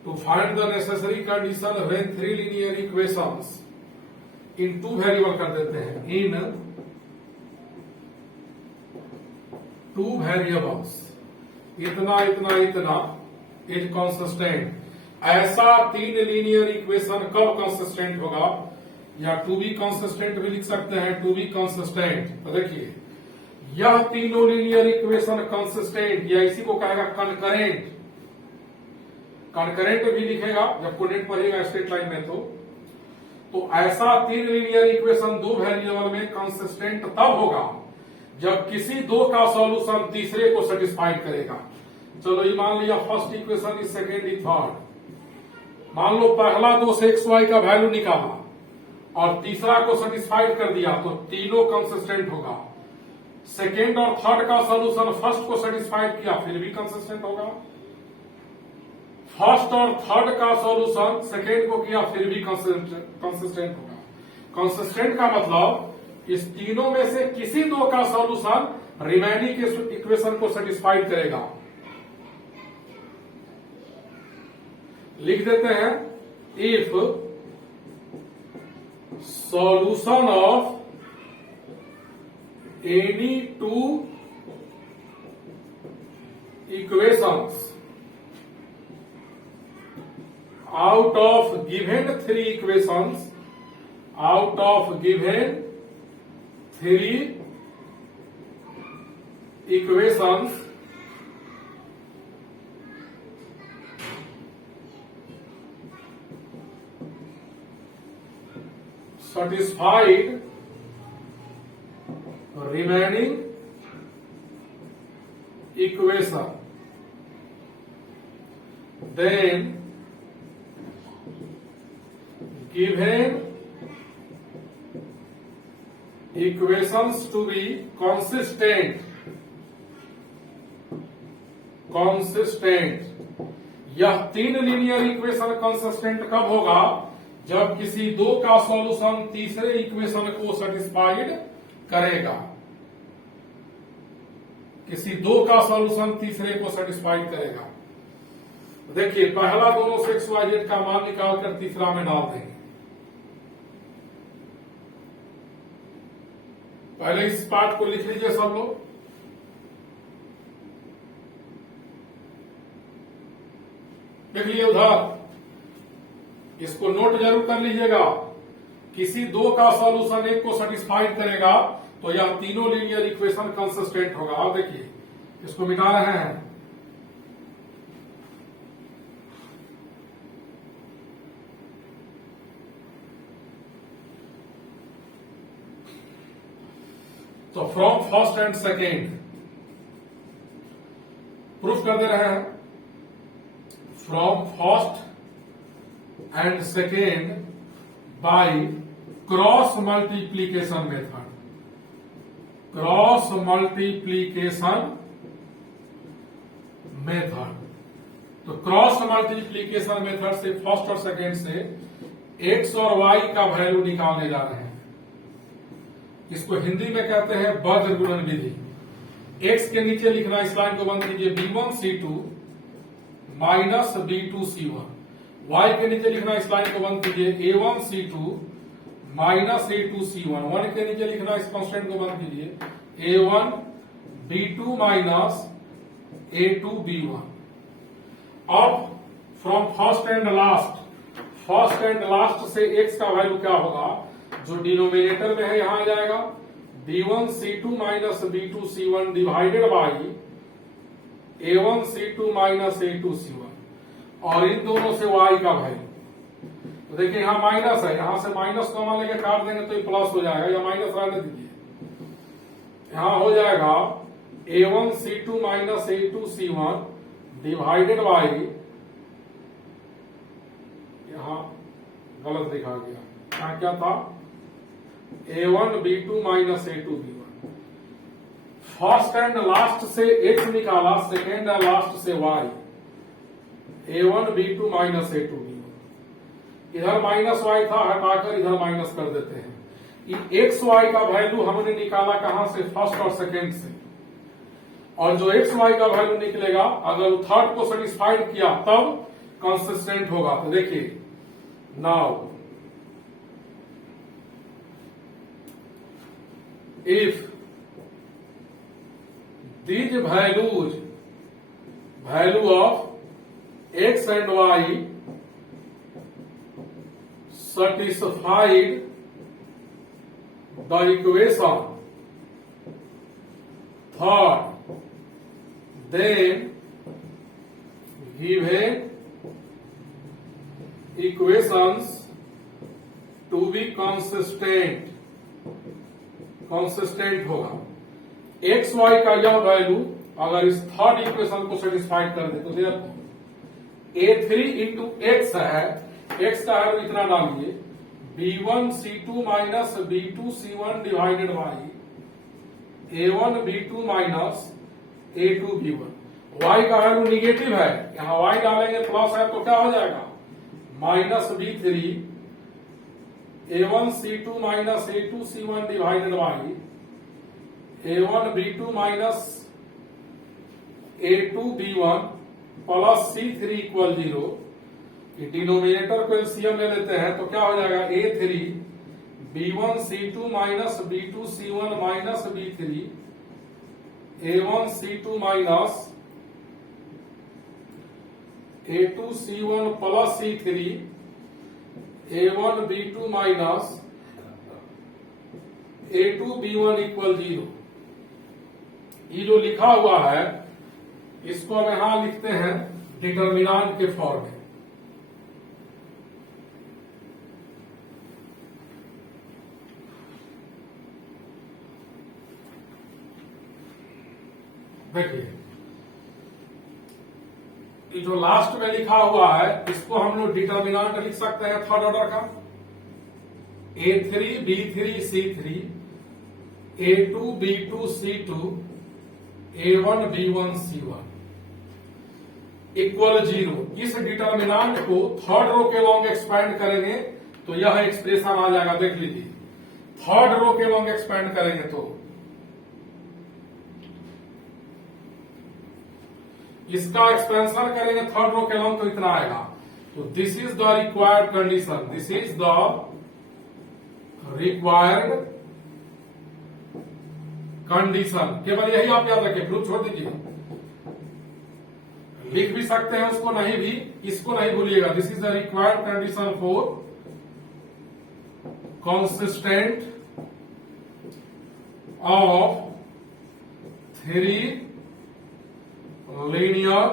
To find the necessary condition when 3 linear equations in 2 variable कर देते हैं, in 2 variables इतना इतना इतना इज कंसिस्टेंट। ऐसा 3 लीनियर इक्वेशन कब कंसिस्टेंट होगा, या टू बी कंसिस्टेंट भी लिख सकते हैं, टू बी कंसिस्टेंट। तो देखिए यह तीनों लीनियर इक्वेशन कंसिस्टेंट, या इसी को कहेगा कनकरेंट। कनकरेंट भी लिखेगा जब कोऑर्डिनेट पढ़ेगा स्ट्रेट लाइन में। तो ऐसा 3 लीनियर इक्वेशन 2 वेरिएबल में कंसिस्टेंट तब होगा जब किसी 2 का सॉल्यूशन तीसरे को सेटिस्फाइड करेगा। चलो ये मान लिया first equation is second is third. मान लो पहला 2 से एक्स वाई का वैल्यू निकाला और तीसरा को सेटिस्फाइड कर दिया, तो तीनों कंसिस्टेंट होगा। सेकेंड और थर्ड का सॉल्यूशन फर्स्ट को सेटिस्फाइड किया, फिर भी कंसिस्टेंट होगा। फर्स्ट और थर्ड का सॉल्यूशन सेकेंड को किया, फिर भी कंसिस्टेंट होगा। कंसिस्टेंट का मतलब इस तीनों में से किसी 2 का सॉल्यूशन रिमेनिंग इक्वेशन को सेटिस्फाइड करेगा। लिख देते हैं if solution of any two equations out of given three equations, out of given three equations satisfied remaining equation, then given equations to be consistent, यह तीन लीनियर इक्वेशन कंसिस्टेंट कब होगा? जब किसी दो का सॉल्यूशन तीसरे इक्वेशन को सेटिस्फाइड करेगा। किसी दो का सॉल्यूशन तीसरे को सेटिस्फाइड करेगा। देखिए, पहला दोनों से एक्स वाई जेड का मान निकालकर तीसरा में डाल देंगे। पहले इस पार्ट को लिख लीजिए सब लोग। देख लीजिए उधर, इसको नोट जरूर कर लीजिएगा। किसी दो का सॉल्यूशन एक को सेटिस्फाइड करेगा तो यह तीनों लीनियर इक्वेशन कंसिस्टेंट होगा। अब देखिए, इसको मिटा रहे हैं। तो from first and second proof कर दे रहे हैं। From first and second by cross multiplication method. Cross multiplication method. तो क्रॉस मल्टीप्लीकेशन मेथड से फर्स्ट और सेकेंड से एक्स और वाई का वैल्यू निकालने जा रहे हैं। इसको हिंदी में कहते हैं वज्र गुणन विधि। एक्स के नीचे लिखना, इस लाइन को बंद कीजिए, B1C2 माइनस B2C1। वाई के नीचे लिखना, इस लाइन को बंद कीजिए, A1C2 माइनस A2C1। 1 के नीचे लिखना, इस कांस्टेंट को बंद कीजिए, A1B2 माइनस A2B1। अब फ्रॉम फर्स्ट एंड लास्ट से एक्स का वैल्यू क्या होगा? जो डिनोमिनेटर में है यहां आ जाएगा, B1C2 minus B2C1 divided by A1C2 minus A2C1, और इन दोनों से y का वैल्यू। तो देखिए यहां माइनस है, यहां से माइनस कॉमन लेके काट देंगे तो ये प्लस हो जाएगा, या माइनस रहने दीजिए। यहां हो जाएगा A1C2 minus A2C1 divided by, यहां गलत लिखा गया, यहां क्या था, A1B2 minus A2B1। First and last से एक्स निकाला, सेकेंड एंड लास्ट से वाई, A1B2 माइनस A2B1। इधर माइनस वाई था, हटाकर इधर माइनस कर देते हैं। एक्स वाई का वैल्यू हमने निकाला कहां से? फर्स्ट और सेकेंड से। और जो एक्स वाई का वैल्यू निकलेगा, अगर थर्ड को सेटिस्फाइड किया तब कंसिस्टेंट होगा। तो देखिए, now if these value of x and y satisfied the equation third, then given equations to be consistent होगा। एक्स वाई का यह वैल्यू अगर इस थर्ड इक्वेशन को सेटिस्फाइड कर दे तो देखो A3 इंटू एक्स है, एक्स का वैल्यू इतना डालिए, B1C2 minus B2C1 divided by A1B2 minus A2B1। Y का वैल्यू निगेटिव है, यहां वाई डालेंगे प्लस है तो क्या हो जाएगा, minus B3 A1C2 minus A2C1 divided by A1B2 minus A2B1 plus C3 equal 0। Denominator को एलसीएम ले लेते हैं तो क्या हो जाएगा, A3 B1C2 minus B2C1 minus B3 A1C2 minus A2C1 plus C3 A1B2 minus A2B1 equal 0। ये जो लिखा हुआ है इसको हम यहां लिखते हैं डिटर्मिनांट के फॉर्म में। देखिए ये जो लास्ट में लिखा हुआ है इसको हम लोग डिटर्मिनांट लिख सकते हैं थर्ड ऑर्डर का। A3 B3 C3 A2 B2 C2 A1 B1 C1 equal 0। इस डिटर्मिनांट को थर्ड रो के लॉन्ग एक्सपैंड करेंगे तो यह एक्सप्रेशन आ जाएगा। देख लीजिए थर्ड रो के लॉन्ग एक्सपैंड करेंगे तो इसका एक्सपेंशन करेंगे थर्ड रो के लॉन्ग तो इतना आएगा। तो this is the required condition, this is the required condition. केवल यही आप याद रखिए, प्रूफ छोड़ दीजिए, लिख भी सकते हैं उसको, नहीं भी, इसको नहीं भूलिएगा। This is the required condition for consistent of 3 linear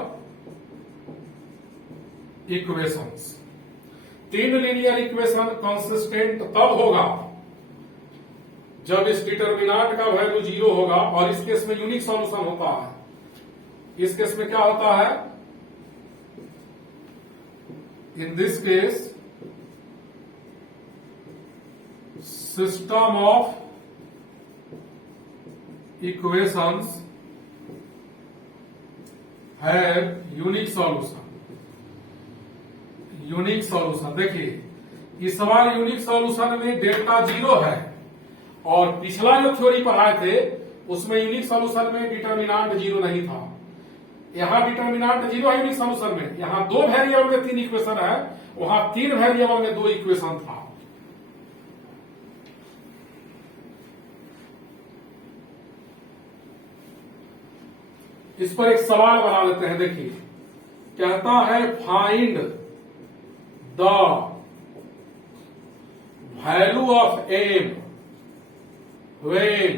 equations. 3 linear equation consistent तब होगा जब इस डिटर्मिनांट का वैल्यू 0 होगा और इस केस में यूनिक सॉल्यूशन होता है। इस केस में क्या होता है, in this case system of equations have unique solution. Unique solution देखिए इस बार यूनिक सॉल्यूशन में डेल्टा 0 है और पिछला जो थ्योरी पढ़ाए थे उसमें यूनिक सॉल्यूशन में डिटर्मिनांट 0 नहीं था। यहां डिटर्मिनांट 0 है यूनिक सॉल्यूशन में। यहां 2 वेरिएबल में 3 इक्वेशन है, वहां 3 वेरिएबल में 2 इक्वेशन था। इस पर एक सवाल बना लेते हैं। देखिए कहता है find the value of m when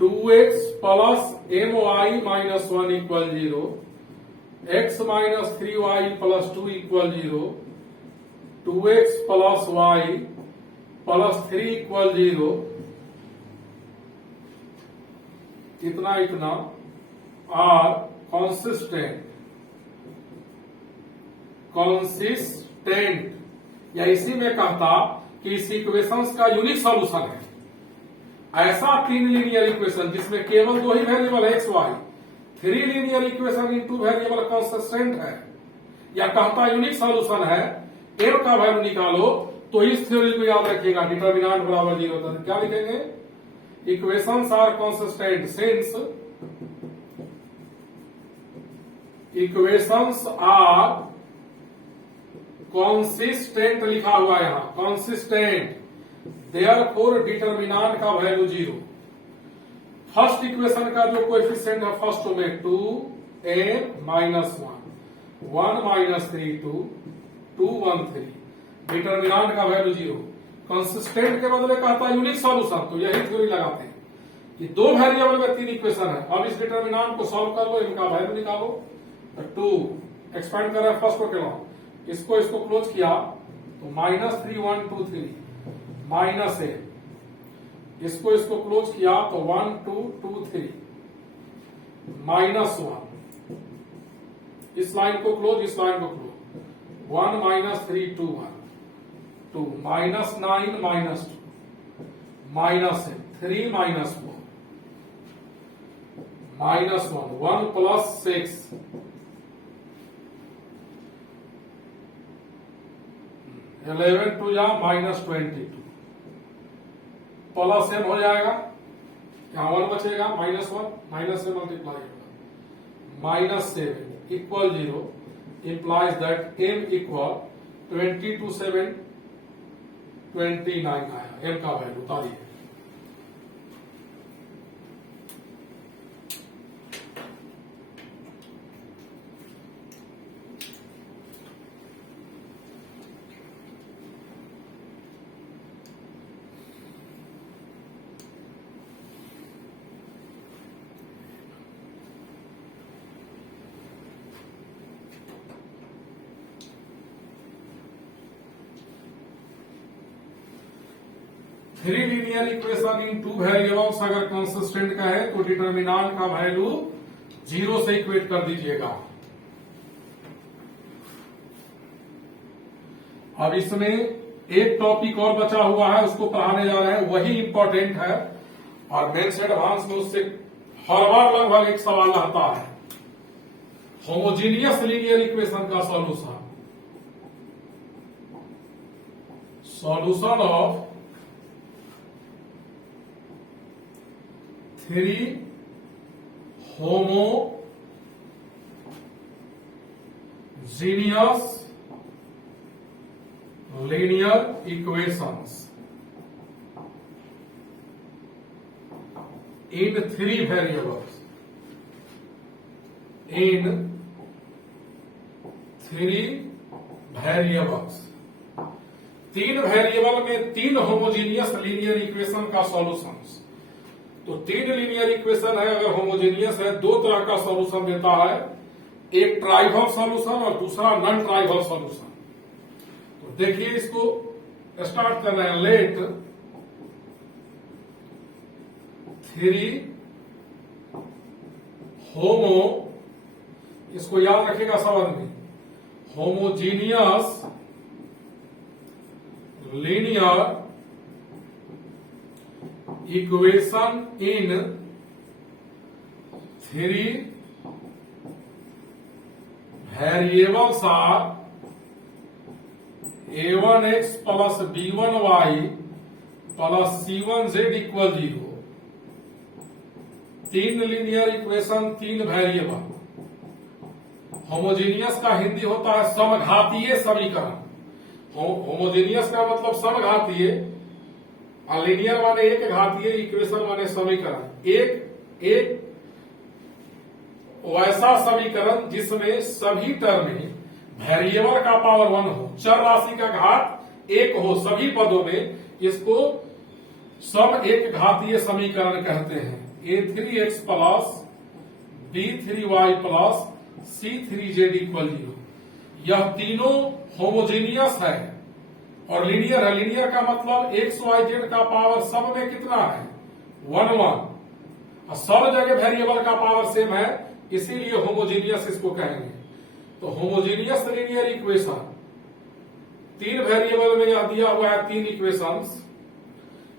2x plus my minus 1 equal 0, x minus 3y plus 2 equal 0, 2x plus y plus 3 equal 0, इतना आर कंसिस्टेंट या इसी में कहता कि इस इक्वेशंस का यूनिक सॉल्यूशन है। ऐसा 3 लीनियर इक्वेशन जिसमें केवल 2 ही वेरिएबल है x y, 3 linear equation in 2 variable consistent है या कहता यूनिक सॉल्यूशन है, एम का वैल्यू निकालो। तो इस थ्योरी को याद रखिएगा, डिटर्मिनांट बराबर 0 होता है। क्या लिखेंगे, equations are consistent since equations are consistent लिखा हुआ है यहां, कंसिस्टेंट, देयरफॉर डिटर्मिनांट का वैल्यू 0। फर्स्ट इक्वेशन का जो कोएफिशिएंट है फर्स्ट में 2n माइनस 1 माइनस 3 2 1 3, डिटर्मिनांट का वैल्यू 0। कंसिस्टेंट के बदले कहता है यूनिक सॉल्यूशन, तो यही थ्योरी लगाते हैं कि 2 वेरिएबल में 3 इक्वेशन है। अब इस डिटर्मिनांट को सॉल्व कर लो, इनका वैल्यू निकालो। 2 एक्सपेंड कर रहा है फर्स्ट को के लॉन्ग, इसको क्लोज किया तो माइनस 3 1 2 3 माइनस ए, इसको क्लोज किया तो 1 2 2 3 माइनस 1, इस लाइन को क्लोज, इस लाइन को close, 1 minus 3 2 1 2 minus 9 minus 2 minus 3 minus 4 minus 1 plus 6 11 two या माइनस 22 प्लस m हो जाएगा, यहां 1 बचेगा, माइनस 1 माइनस से मल्टीप्लाई होगा, minus 7 equal 0। implies that m equal 20 to 7 29 आया, m का वैल्यू उतारिए। Three linear equation in two variables अगर कंसिस्टेंट का है तो डिटर्मिनेंट का वैल्यू 0 से इक्वेट कर दीजिएगा। अब इसमें एक टॉपिक और बचा हुआ है, उसको पढ़ाने जा रहे हैं, वही इंपॉर्टेंट है और मेंस एडवांस में उससे हर बार लगभग एक सवाल आता है। होमोजीनियस लीनियर इक्वेशन का solution of three homogeneous linear equations in three variables तीन वेरिएबल में तीन होमोजीनियस लीनियर इक्वेशन का सॉल्यूशंस। तो तीन लीनियर इक्वेशन है, अगर होमोजेनियस है दो तरह का सॉल्यूशन देता है, एक ट्राइवल सॉल्यूशन और दूसरा नॉन ट्राइवल सॉल्यूशन। तो देखिए इसको स्टार्ट करना है। लेट थ्री इसको याद रखेगा सब आदमी, homogeneous linear equation in three variables are a1x plus b1y plus c1z equal 0। तीन लीनियर इक्वेशन तीन वेरिएबल। होमोजीनियस का हिंदी होता है समघातीय समीकरण। होमोजीनियस का मतलब समघातीय, लीनियर माने एक घातीय, इक्वेशन माने समीकरण। एक वैसा समीकरण जिसमें सभी टर्म में वेरिएबल का पावर 1 हो, चर राशि का घात 1 हो सभी पदों में, इसको सम एक घातीय समीकरण कहते हैं। a3x plus b3y plus c3z equal 0। यह तीनों होमोजीनियस है और लीनियर है। लीनियर का मतलब एक्स वाई जेड का पावर सब में कितना है 1 1, और सब जगह वेरिएबल का पावर सेम है, इसीलिए होमोजीनियस इसको कहेंगे। तो होमोजीनियस लीनियर इक्वेशन तीन वेरिएबल में यह दिया हुआ है, तीन इक्वेशंस।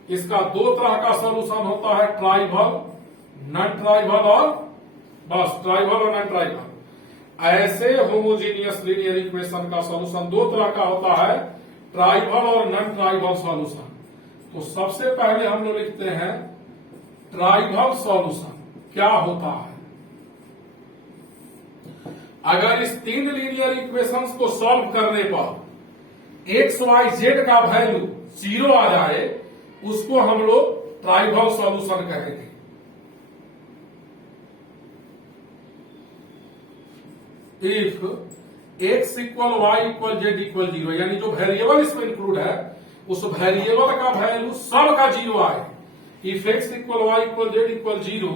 इसका दो तरह का सॉल्यूशन होता है, ट्राइवल, नॉन ट्राइवल और बस ट्राइवल और नॉन ट्राइवल। ऐसे होमोजीनियस लीनियर इक्वेशन का सॉल्यूशन दो तरह का होता है, ट्राइवल और नॉन ट्राइवल सॉल्यूशन। तो सबसे पहले हम लोग लिखते हैं ट्राइवल सॉल्यूशन क्या होता है। अगर इस तीन लीनियर इक्वेशंस को सॉल्व करने पर एक्स वाई जेड का वैल्यू 0 आ जाए, उसको हम लोग ट्राइवल सॉल्यूशन कहेंगे। If x equal y equal z equal 0, यानी जो वेरिएबल इसमें इंक्लूड है उस वेरिएबल का वैल्यू सब का 0 आए। If x equal y equal z equal 0,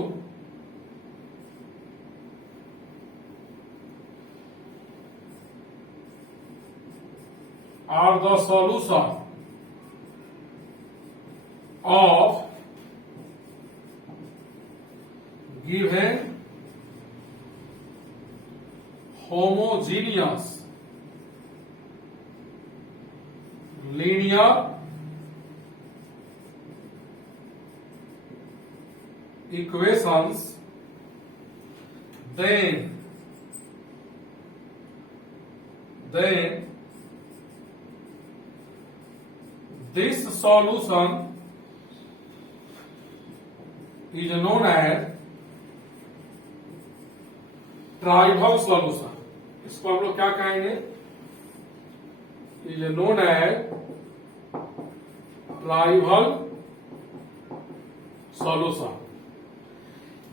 are the solution of given homogeneous linear equations, then this solution is known as trivial solution. इसको हम लोग क्या कहेंगे, is known as trivial solution.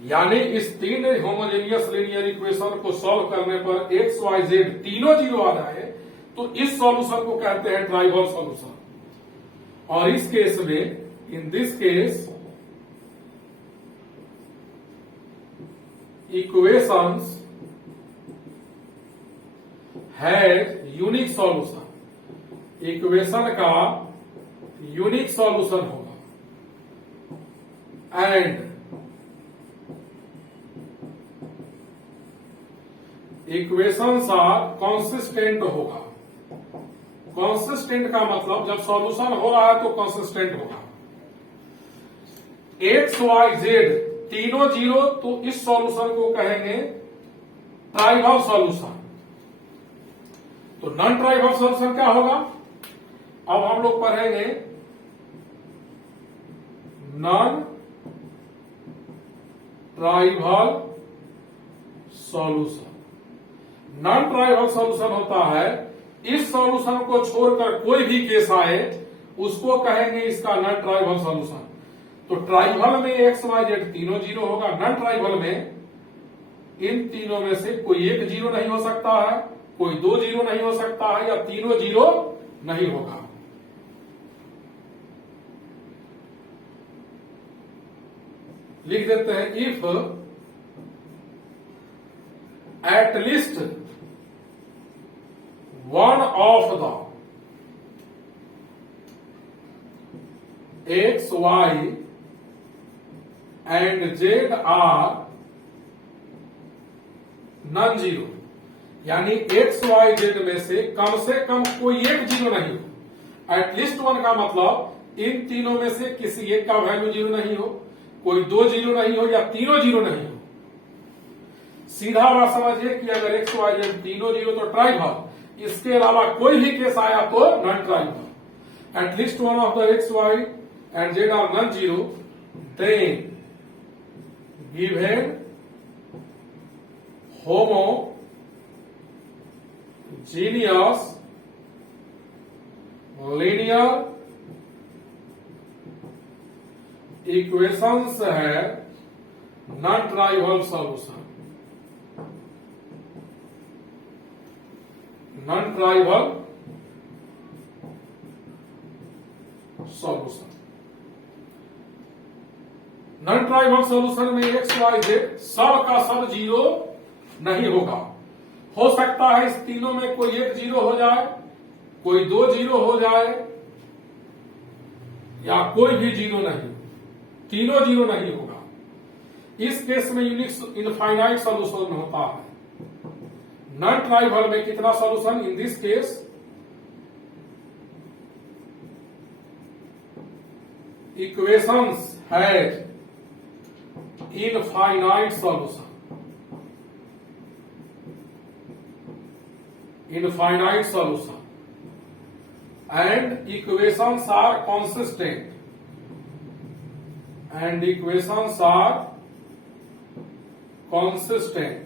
यानी इस तीन होमोजेनियस लीनियर इक्वेशन को solve करने पर एक्स वाई जेड तीनों जीरो आ जाए तो इस सॉल्यूशन को कहते हैं ट्राइवल सॉल्यूशन। और इस केस में, in this case, equations has unique solution. Equation का यूनिक सॉल्यूशन होगा एंड इक्वेशंस आर कॉन्सिस्टेंट होगा। कॉन्सिस्टेंट का मतलब जब सॉल्यूशन हो रहा है तो कॉन्सिस्टेंट होगा। एक्स वाई जेड तीनों जीरो तो इस सॉल्यूशन को कहेंगे ट्राइवल सॉल्यूशन। तो नॉन ट्राइवल सॉल्यूशन क्या होगा, अब हम लोग पढ़ेंगे non trivial solution. Non trivial solution होता है इस सॉल्यूशन को छोड़कर कोई भी केस आए उसको कहेंगे इसका नॉन ट्राइवल सॉल्यूशन। तो ट्राइवल में एक्स वाई जेड तीनों जीरो होगा, नॉन ट्राइवल में इन तीनों में से कोई एक जीरो नहीं हो सकता है, कोई दो जीरो नहीं हो सकता है, या तीनों जीरो नहीं होगा। लिख देते हैं if at least one of the x y and z are non zero. यानी एक्स वाई जेड में से कम कोई एक जीरो नहीं हो। एटलीस्ट वन का मतलब इन तीनों में से किसी एक का वैल्यू जीरो नहीं हो, कोई दो जीरो नहीं हो, या तीनों जीरो नहीं हो। सीधा बात समझिए कि अगर एक्स वाई जेड तीनों जीरो तो ट्राइवल, इसके अलावा कोई भी केस आया तो non trivial. At least one of the x y and z are non zero, then given homogeneous linear equations है non trivial solution. Non trivial solution. Non trivial solution में एक्स वाई जेड सब का सब zero नहीं होगा। हो सकता है इस तीनों में कोई एक जीरो हो जाए, कोई दो जीरो हो जाए, या कोई भी जीरो नहीं, तीनों जीरो नहीं होगा। इस केस में यूनिक इनफाइनाइट सॉल्यूशन होता है। नॉन ट्राइवल में कितना solution, in this case equations has infinite solution. Infinite solution and equations are consistent and equations are consistent।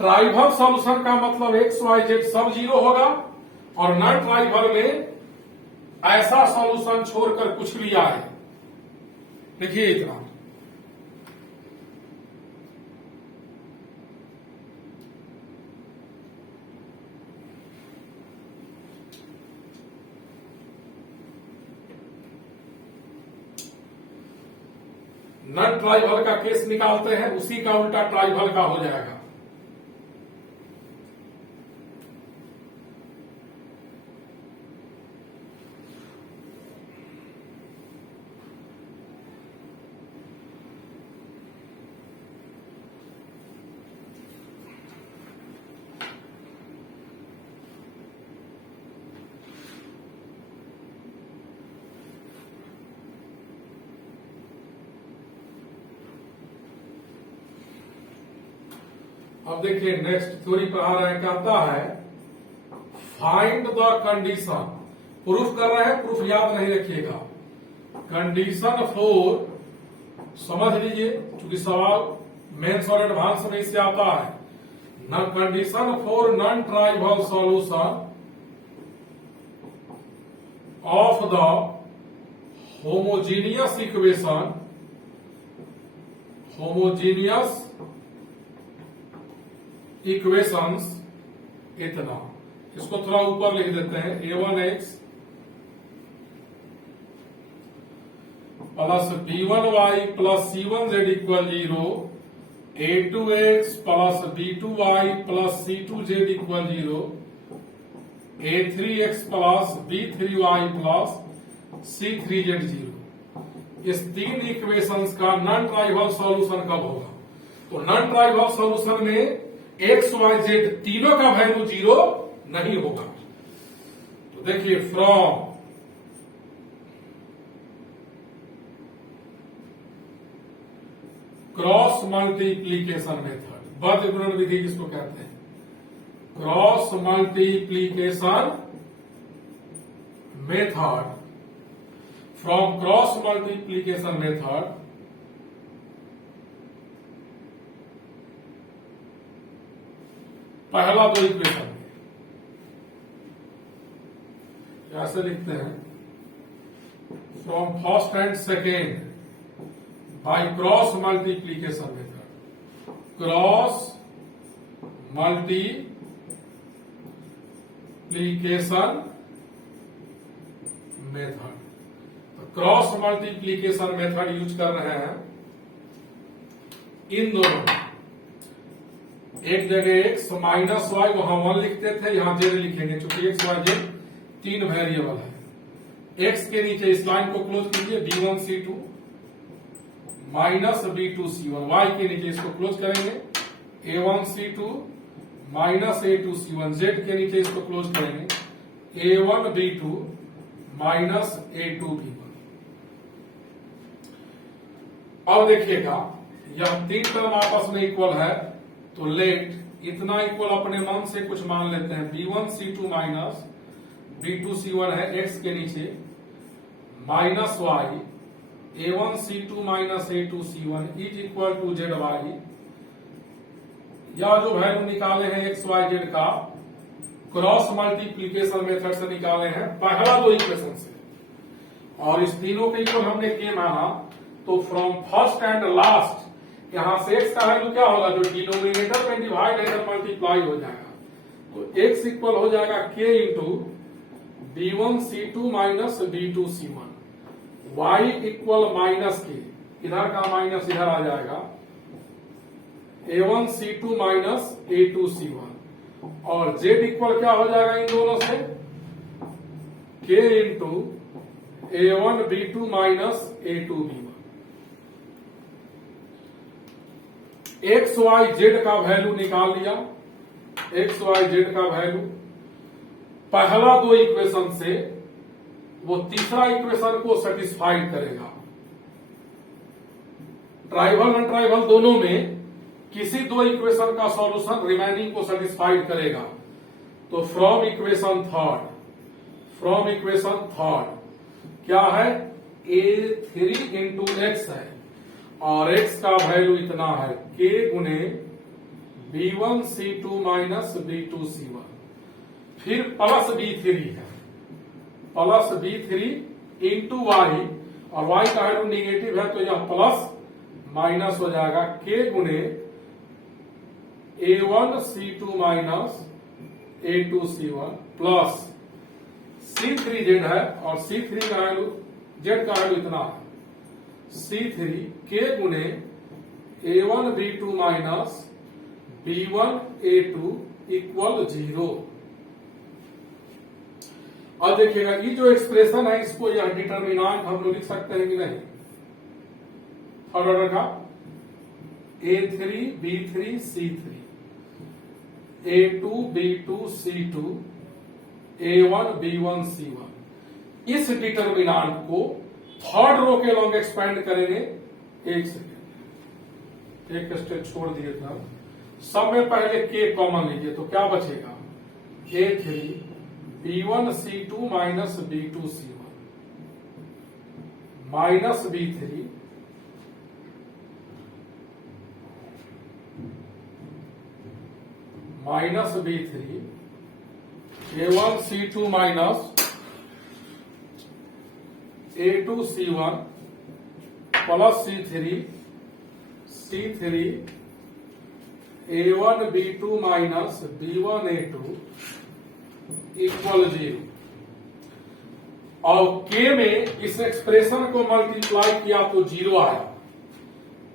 Trivial solution का मतलब एक्स वाई जेड सब जीरो होगा, और नॉन ट्राइवल में ऐसा सॉल्यूशन छोड़कर कुछ भी आए। देखिए इतना, नॉन ट्राइवल का केस निकालते हैं, उसी का उल्टा ट्राइवल का हो जाएगा। अब देखिए नेक्स्ट थ्योरी पढ़ा रहे हैं, कहता है फाइंड द कंडीशन। प्रूफ कर रहे हैं, प्रूफ याद नहीं रखिएगा। कंडीशन फॉर, समझ लीजिए, क्योंकि सवाल मेंस और एडवांस में इससे आता है। Now condition for non-trivial solution of the homogeneous equations इतना, इसको थोड़ा ऊपर लिख देते हैं, a1x plus b1y plus c1z equal 0, a2x plus b2y plus c2z equal 0, a3x plus b3y plus c3z 0। इस तीन इक्वेशंस का नॉन ट्राइवल सॉल्यूशन कब होगा? तो नॉन ट्राइवल सॉल्यूशन में एक्स वाई जेड तीनों का वैल्यू 0 नहीं होगा। तो देखिए, from cross multiplication method, birth गुणन विधि किसको कहते हैं? Cross multiplication method, from cross multiplication method पहला दो इक्वेशन ऐसे लिखते हैं, from first and second by cross multiplication method, cross multiplication method. तो क्रॉस मल्टीप्लीकेशन मेथड यूज कर रहे हैं इन दोनों, एक जगह x माइनस वाई, वहां 1 लिखते थे, यहां जेड लिखेंगे, चूंकि एक्स वाई जेड तीन वेरिएबल है। x के नीचे इस लाइन को क्लोज कीजिए, b1c2 माइनस b2c1, y के नीचे इसको क्लोज करेंगे, a1c2 माइनस a2c1, z के नीचे इसको क्लोज करेंगे, a1b2 माइनस a2b1। अब देखिएगा, यह तीन टर्म आपस में इक्वल है, तो लेट इतना इक्वल अपने मन से कुछ मान लेते हैं, b1c2 माइनस b2c1 है x के नीचे, minus y a1c2 minus a2c1 is equal to z y. या जो वैल्यू निकाले हैं एक्स वाई जेड का क्रॉस मल्टीप्लीकेशन मेथड से निकाले हैं पहला दो इक्वेशन से, और इस तीनों के इक्वल हमने के माना, तो फ्रॉम फर्स्ट एंड लास्ट यहां से एक्स का वैल्यू क्या होगा? जो डिनोमिनेटर में डिवाइड है मल्टीप्लाई हो जाएगा, तो एक्स इक्वल हो जाएगा के into b1c2 minus b2c1, y equal minus के, इधर का माइनस इधर आ जाएगा, a1c2 माइनस a2c1, और z इक्वल क्या हो जाएगा इन दोनों से? k into a1b2 minus a2b1। X Y Z का वैल्यू निकाल लिया, एक्स वाई जेड का वैल्यू पहला दो इक्वेशन से वो तीसरा इक्वेशन को सेटिस्फाइड करेगा। ट्राइवल एंड ट्राइवल दोनों में किसी दो इक्वेशन का सॉल्यूशन रिमेनिंग को सेटिस्फाइड करेगा। तो फ्रॉम इक्वेशन थर्ड क्या है? a3 इंटू एक्स है, और x का वैल्यू इतना है k गुने b1c2 माइनस b2c1, फिर प्लस b3 है, प्लस b3 इंटू y, और y का वैल्यू निगेटिव है तो यह प्लस माइनस हो जाएगा, k गुने a1c2 minus a2c1 plus c3z है, और c3 का वैल्यू z का वैल्यू इतना है, c3 k गुने a1b2 माइनस b1a2 इक्वल 0। अब देखिएगा, ये जो एक्सप्रेशन है इसको यह डिटर्मिनांट हम लोग लिख सकते हैं कि नहीं? थर्ड ऑर्डर का a3 b3 c3 a2 b2 c2 a1 b1 c1, इस डिटर्मिनांट को थर्ड रो के लॉन्ग एक्सपेंड करेंगे। एक सेकेंड, एक स्टेप छोड़ दिए था, सब में पहले के कॉमन लीजिए, तो क्या बचेगा? a3 b1c2 minus b2c1 minus b3 b1 minus B3 A1C2 minus A2C1 plus C3 A1B2 minus B1A2 equal 0। और K में इस एक्सप्रेशन को मल्टीप्लाई किया तो 0 आया।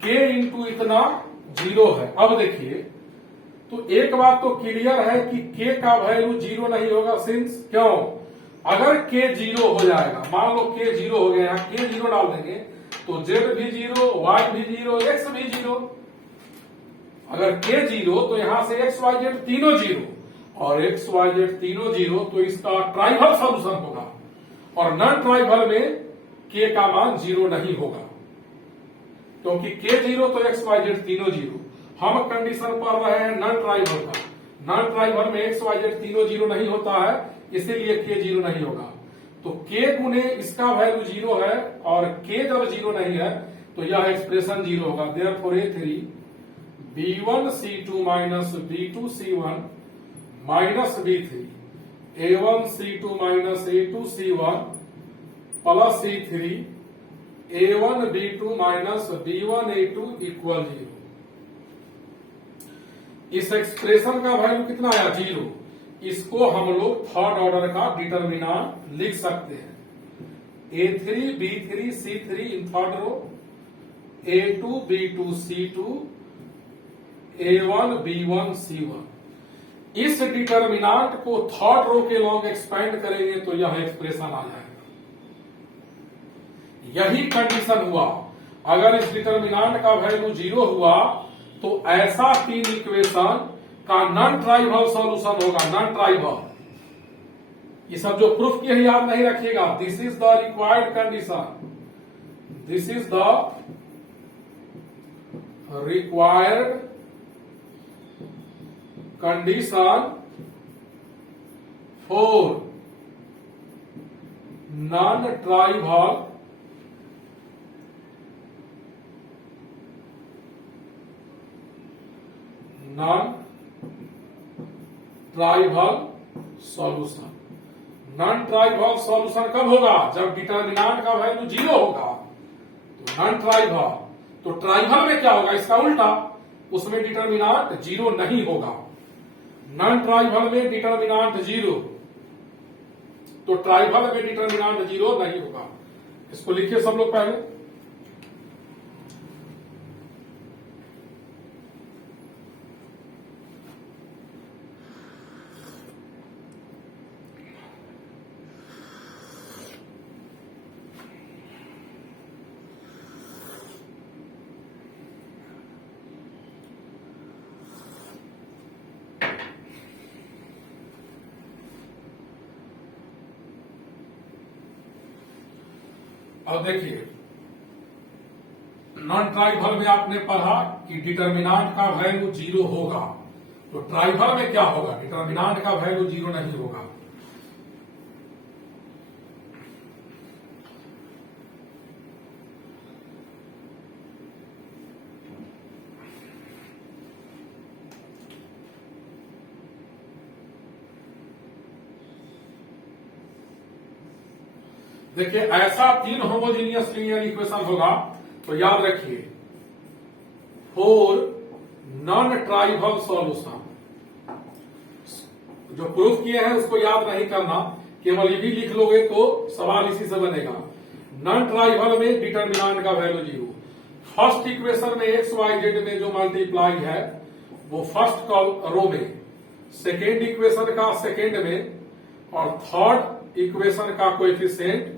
K इंटू इतना 0 है। अब देखिए, तो एक बात तो क्लियर है कि K का वैल्यू 0 नहीं होगा। सिंस क्यों? अगर K 0 हो जाएगा, मान लो K 0 हो गया, K 0 डाल देंगे तो Z भी 0, Y भी 0, X भी 0। अगर K 0 तो यहां से X Y Z तीनों 0 और X Y Z तीनों 0, तो इसका ट्राइवल सॉल्यूशन होगा। और नॉन ट्राइवल में K का मान 0 नहीं होगा, क्योंकि K 0 तो X Y Z तीनों 0। हम कंडीशन पढ़ रहे हैं नॉन ट्राइवल का। नॉन ट्राइवल में X Y Z तीनों 0 नहीं होता है, इसीलिए K 0 नहीं होगा। तो K गुने इसका वैल्यू 0 है, और K जब 0 नहीं है तो यह एक्सप्रेशन 0 होगा। Therefore A3 B1C2 minus B2C1 minus B3 A1C2 minus A2C1 plus C3 A1B2 minus B1A2 equal 0। इस एक्सप्रेशन का वैल्यू कितना आया? 0। इसको हम लोग थर्ड ऑर्डर का डिटर्मिनेंट लिख सकते हैं। A3 B3 C3 in third row, A2 B2 C2 A1 B1 C1। इस डिटर्मिनेंट को थर्ड रो के लॉन्ग एक्सपेंड करेंगे तो यह एक्सप्रेशन आ जाएगा। यही कंडीशन हुआ। अगर इस डिटर्मिनेंट का वैल्यू 0 हुआ तो ऐसा 3 इक्वेशन का नॉन ट्राइवल सॉल्यूशन होगा। नॉन ट्राइवल, ये सब जो प्रूफ किए याद नहीं रखिएगा। This is the required condition. This is the required condition for non trivial solution. Non trivial solution कब होगा? जब डिटर्मिनेंट का वैल्यू 0 होगा तो नॉन ट्राइवल। तो ट्राइवल में क्या होगा? इसका उल्टा, उसमें डिटर्मिनेंट 0 नहीं होगा। नॉन ट्राइवल में डिटर्मिनेंट 0, तो ट्राइवल में डिटर्मिनेंट 0 नहीं होगा। इसको लिखिए सब लोग पहले। अब देखिए, नॉन ट्राइवल में आपने पढ़ा कि डिटर्मिनेंट का वैल्यू 0 होगा। तो ट्राइवल में क्या होगा? डिटर्मिनेंट का वैल्यू 0 नहीं होगा। देखिए, ऐसा 3 होमोजीनियस लीनियर इक्वेशन होगा तो याद रखिए, फॉर नॉन ट्राइवल सॉल्यूशन। जो प्रूफ किए हैं उसको याद नहीं करना, केवल ये भी लिख लोगे तो सवाल इसी से बनेगा। नॉन ट्राइवल में डिटर्मिनेंट का वैल्यू 0। फर्स्ट इक्वेशन में एक्स वाई जेड में जो मल्टीप्लाई है वो फर्स्ट रो में, सेकेंड इक्वेशन का सेकेंड में, और थर्ड इक्वेशन का कोएफिशिएंट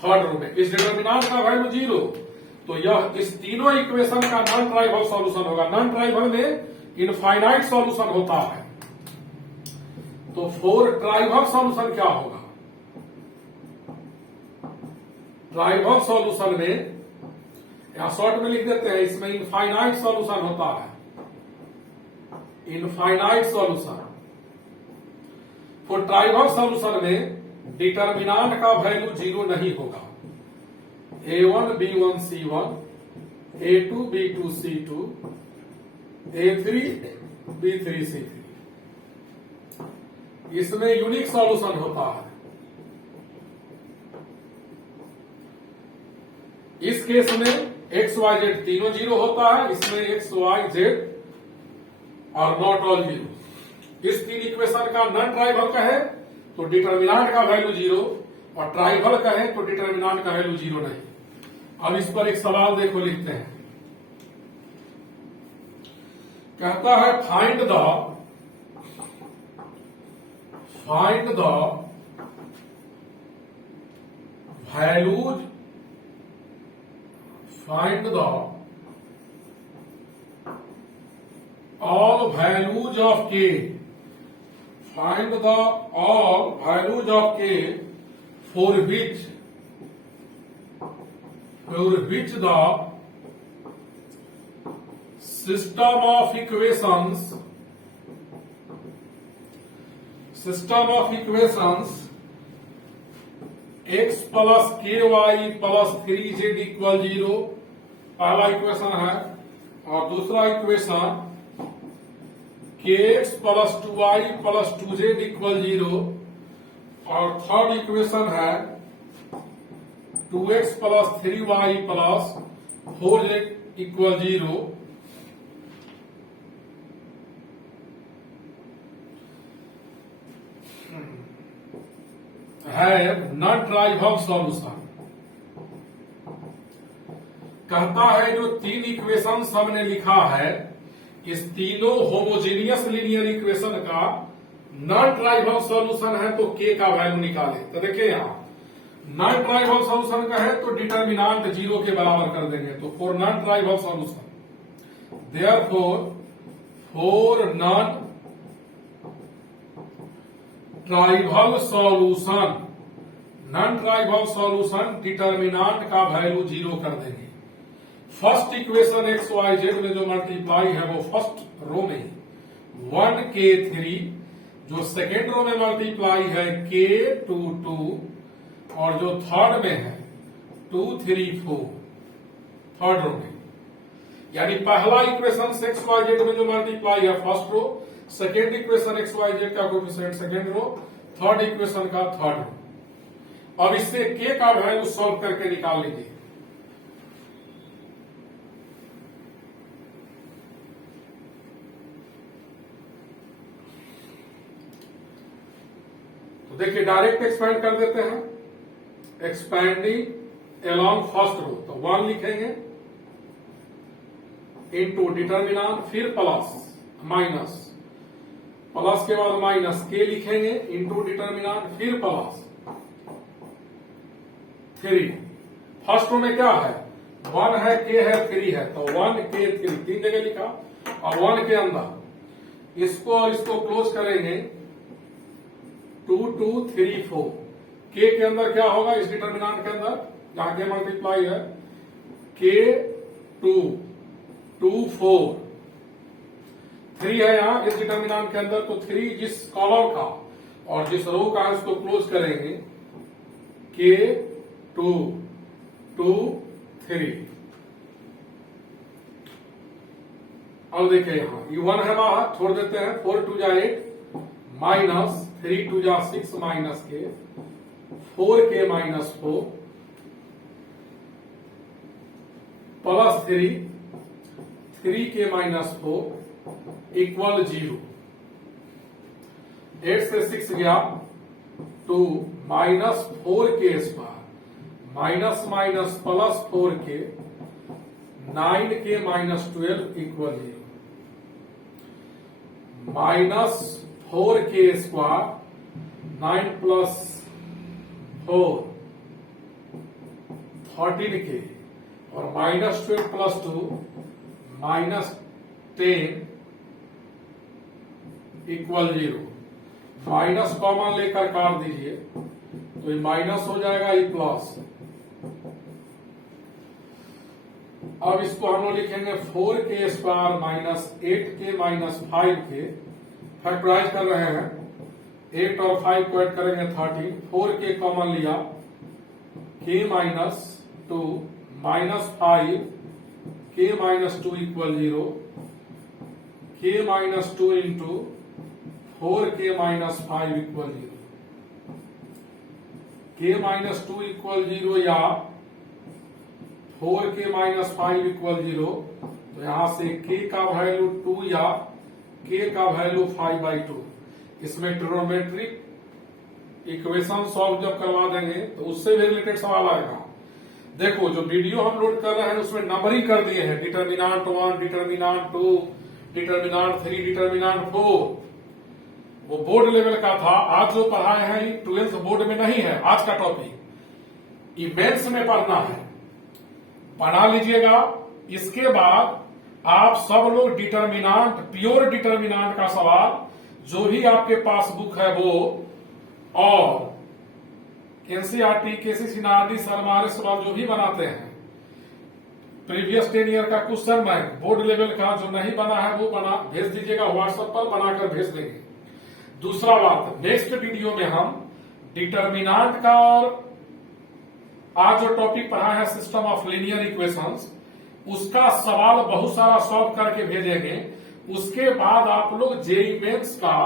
थर्ड रो में। इस डिटर्मिनेंट का वैल्यू 0, तो यह इस तीनों इक्वेशन का नॉन ट्राइवल सॉल्यूशन होगा। नॉन ट्राइवल में इनफाइनाइट सॉल्यूशन होता है। तो फॉर ट्राइवल सॉल्यूशन क्या होगा? ट्राइवल सॉल्यूशन में, या शॉर्ट में लिख देते हैं, इसमें इनफाइनाइट सॉल्यूशन होता है। Infinite solution. For trivial solution में डिटर्मिनेंट का वैल्यू 0 नहीं होगा। A1 B1 C1, A2 B2 C2, A3 B3C3। इसमें यूनिक सॉल्यूशन होता है। इस केस में एक्स वाई जेड तीनों जीरो होता है, इसमें एक्स वाई जेड और नॉट ऑल जीरो। इस तीन इक्वेशन का नॉन ट्राइवल कहे तो डिटर्मिनेंट का वैल्यू जीरो, और ट्राइवल कहे तो डिटर्मिनेंट का वैल्यू जीरो नहीं। अब इस पर एक सवाल देखो, लिखते हैं। कहता है find the values, find the all values of k, find the all values of k for which the system of equations x plus के वाई प्लस 3z इक्वल 0 पहला इक्वेशन है, और दूसरा इक्वेशन के x plus 2y plus 2z equal 0, और third equation है 2x plus 3y plus 4z equal 0। है non trivial solution. कहता है जो तीन इक्वेशन हमने लिखा है, इस तीनों होमोजेनियस लीनियर इक्वेशन का नॉन ट्राइवल सॉल्यूशन है, तो के का वैल्यू निकाले। तो देखिए यहां नॉन ट्राइवल सॉल्यूशन का है तो डिटर्मिनेंट जीरो के बराबर कर देंगे। तो for non trivial solution, therefore for non trivial solution determinant का वैल्यू जीरो कर देंगे। First equation x Y z में जो मल्टीप्लाई है वो फर्स्ट रो में 1k3, जो सेकेंड रो में मल्टीप्लाई है k2 2, और जो थर्ड में है 2 3 4 थर्ड रो में। यानी पहला इक्वेशन एक्स वाई जेड में जो मल्टीप्लाई है first row, second equation x Y Z का coefficient second row, third equation का थर्ड रो। अब इससे के का वैल्यू सॉल्व करके निकाल लीजिए। तो देखिए डायरेक्ट एक्सपेंड कर देते हैं। एक्सपेंडिंग अलोंग फर्स्ट रो, तो 1 लिखेंगे इनटू डिटर्मिनेंट, फिर प्लस माइनस, प्लस के बाद माइनस के लिखेंगे इनटू डिटर्मिनेंट, फिर प्लस 3। फर्स्ट रो में क्या है, 1 है, के है, 3 है, तो 1 के 3 तीन जगह लिखा, और 1 के अंदर इसको और इसको क्लोज करेंगे 2 2 3 4। के अंदर क्या होगा, इस डिटर्मिनेंट के अंदर जहां के मल्टीप्लाई है के 2 2 4, 3 है यहां इस डिटर्मिनेंट के अंदर, तो 3 जिस कॉलम का और जिस रो का है उसको क्लोज करेंगे के 2 2 3। अब देखिए यहां ये 1 है बाहर, छोड़ देते हैं, 4 2 जा 8 माइनस 3 2 जा 6 माइनस के 4 के माइनस 4 प्लस 3 के माइनस 4 इक्वल 0। 8 से 6 गया 2 माइनस 4 के स्क्वायर माइनस माइनस प्लस 4 के 9 के माइनस 12 इक्वल 0। माइनस 4 के स्क्वायर 9 प्लस 4 13 के, और minus 12 plus 2 minus 10 equal 0। Minus common लेकर काट दीजिए तो ये माइनस हो जाएगा, ये प्लस। अब इसको हम लोग लिखेंगे 4 के स्क्वायर माइनस 8 के माइनस 5 के, फैक्टराइज कर रहे हैं, 8 और 5 को ऐड करेंगे 13, 4 के कॉमन लिया के माइनस 2 माइनस 5 के minus 2 equal 0, k minus 2 into 4k minus 5 equal 0। k minus 2 equal 0 या 4k माइनस 5 इक्वल 0, तो यहां से k का वैल्यू 2 या k का वैल्यू 5/2। इसमें ट्रिग्नोमेट्रिक इक्वेशन सॉल्व जब करवा देंगे तो उससे भी रिलेटेड सवाल आएगा। देखो जो वीडियो हम लोड कर रहे हैं उसमें नंबरिंग कर दिए हैं, डिटर्मिनांट 1, डिटर्मिनांट 2, डिटर्मिनांट 3, डिटर्मिनांट 4। वो बोर्ड लेवल का था। आज जो पढ़ाए हैं ये 12th बोर्ड में नहीं है। आज का टॉपिक ये मेंस में पढ़ना है, बना लीजिएगा। इसके बाद आप सब लोग डिटर्मिनांट, प्योर डिटर्मिनांट का सवाल जो भी आपके पास बुक है वो, और एनसीईआरटी, केसीसी, नारदी, सरमारे सवाल जो भी बनाते हैं, प्रीवियस 10 ईयर का क्वेश्चन बैंक बोर्ड लेवल का जो नहीं बना है वो बना भेज दीजिएगा, व्हाट्सएप पर बनाकर भेज देंगे। दूसरा बात, नेक्स्ट वीडियो में हम डिटर्मिनांट का और आज जो टॉपिक पढ़ा है सिस्टम ऑफ लीनियर इक्वेशंस, उसका सवाल बहुत सारा सॉल्व करके भेजेंगे। उसके बाद आप लोग जेईई मेंस का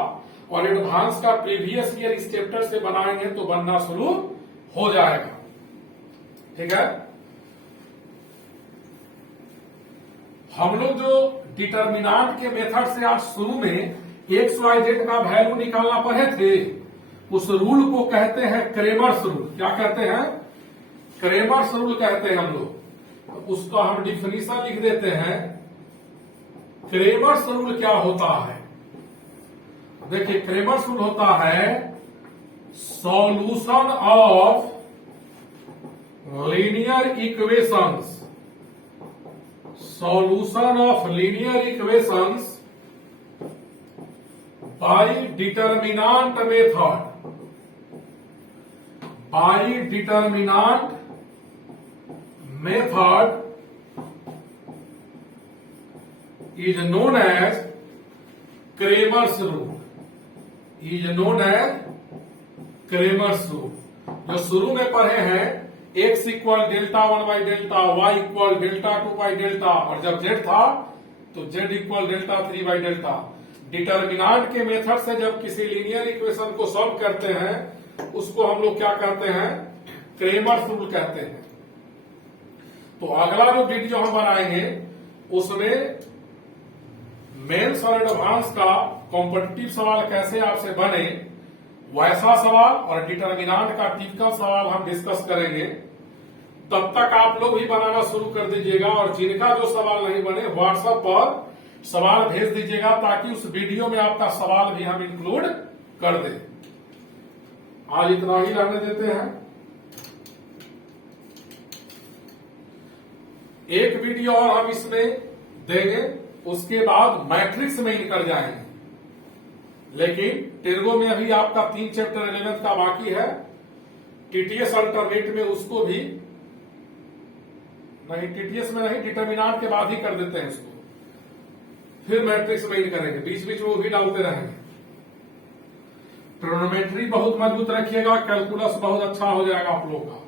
और एडवांस का प्रीवियस ईयर इस चैप्टर से बनाएंगे तो बनना शुरू हो जाएगा। ठीक है। हम लोग जो डिटर्मिनांट के मेथड से आज शुरू में एक्स वाई जेड का वैल्यू निकालना पढ़े थे, उस रूल को कहते हैं क्रेमर्स रूल। क्या कहते हैं? क्रेमर्स रूल कहते हैं हम लोग। उसका हम डिफिनीशन लिख देते हैं। क्रेमर्स रूल क्या होता है? देखिए, क्रेमर्स रूल होता है solution of linear equations, solution of linear equations by determinant method, by determinant method is known as Cramer's rule, is known as Cramer's rule। जो शुरू में पढ़े हैं x इक्वल डेल्टा 1/डेल्टा, y इक्वल डेल्टा 2/डेल्टा, और जब z था तो z इक्वल डेल्टा 3/डेल्टा। डिटर्मिनांट के मेथड से जब किसी लीनियर इक्वेशन को सॉल्व करते हैं उसको हम लोग क्या कहते हैं? क्रेमर्स रूल कहते हैं। तो अगला जो वीडियो हम बनाएंगे उसमें मेंस और एडवांस का कॉम्पिटिटिव सवाल कैसे आपसे बने, वैसा सवाल और डिटर्मिनांट का टिपिकल सवाल हम डिस्कस करेंगे। तब तक आप लोग भी बनाना शुरू कर दीजिएगा, और जिनका जो सवाल नहीं बने व्हाट्सएप पर सवाल भेज दीजिएगा, ताकि उस वीडियो में आपका सवाल भी हम इंक्लूड कर दें। आज इतना ही रहने देते हैं। एक वीडियो और हम इसमें देंगे, उसके बाद मैट्रिक्स में इन कर जाएंगे। लेकिन टेर्गो में अभी आपका 3 चैप्टर 11th का बाकी है। टीटीएस अल्टरनेट में उसको भी नहीं, टीटीएस में नहीं, डिटर्मिनांट के बाद ही कर देते हैं उसको, फिर मैट्रिक्स में इन करेंगे, बीच बीच में वो भी डालते रहेंगे। ट्रिग्नोमेट्री बहुत मजबूत रखिएगा, कैलकुलस बहुत अच्छा हो जाएगा आप लोग का।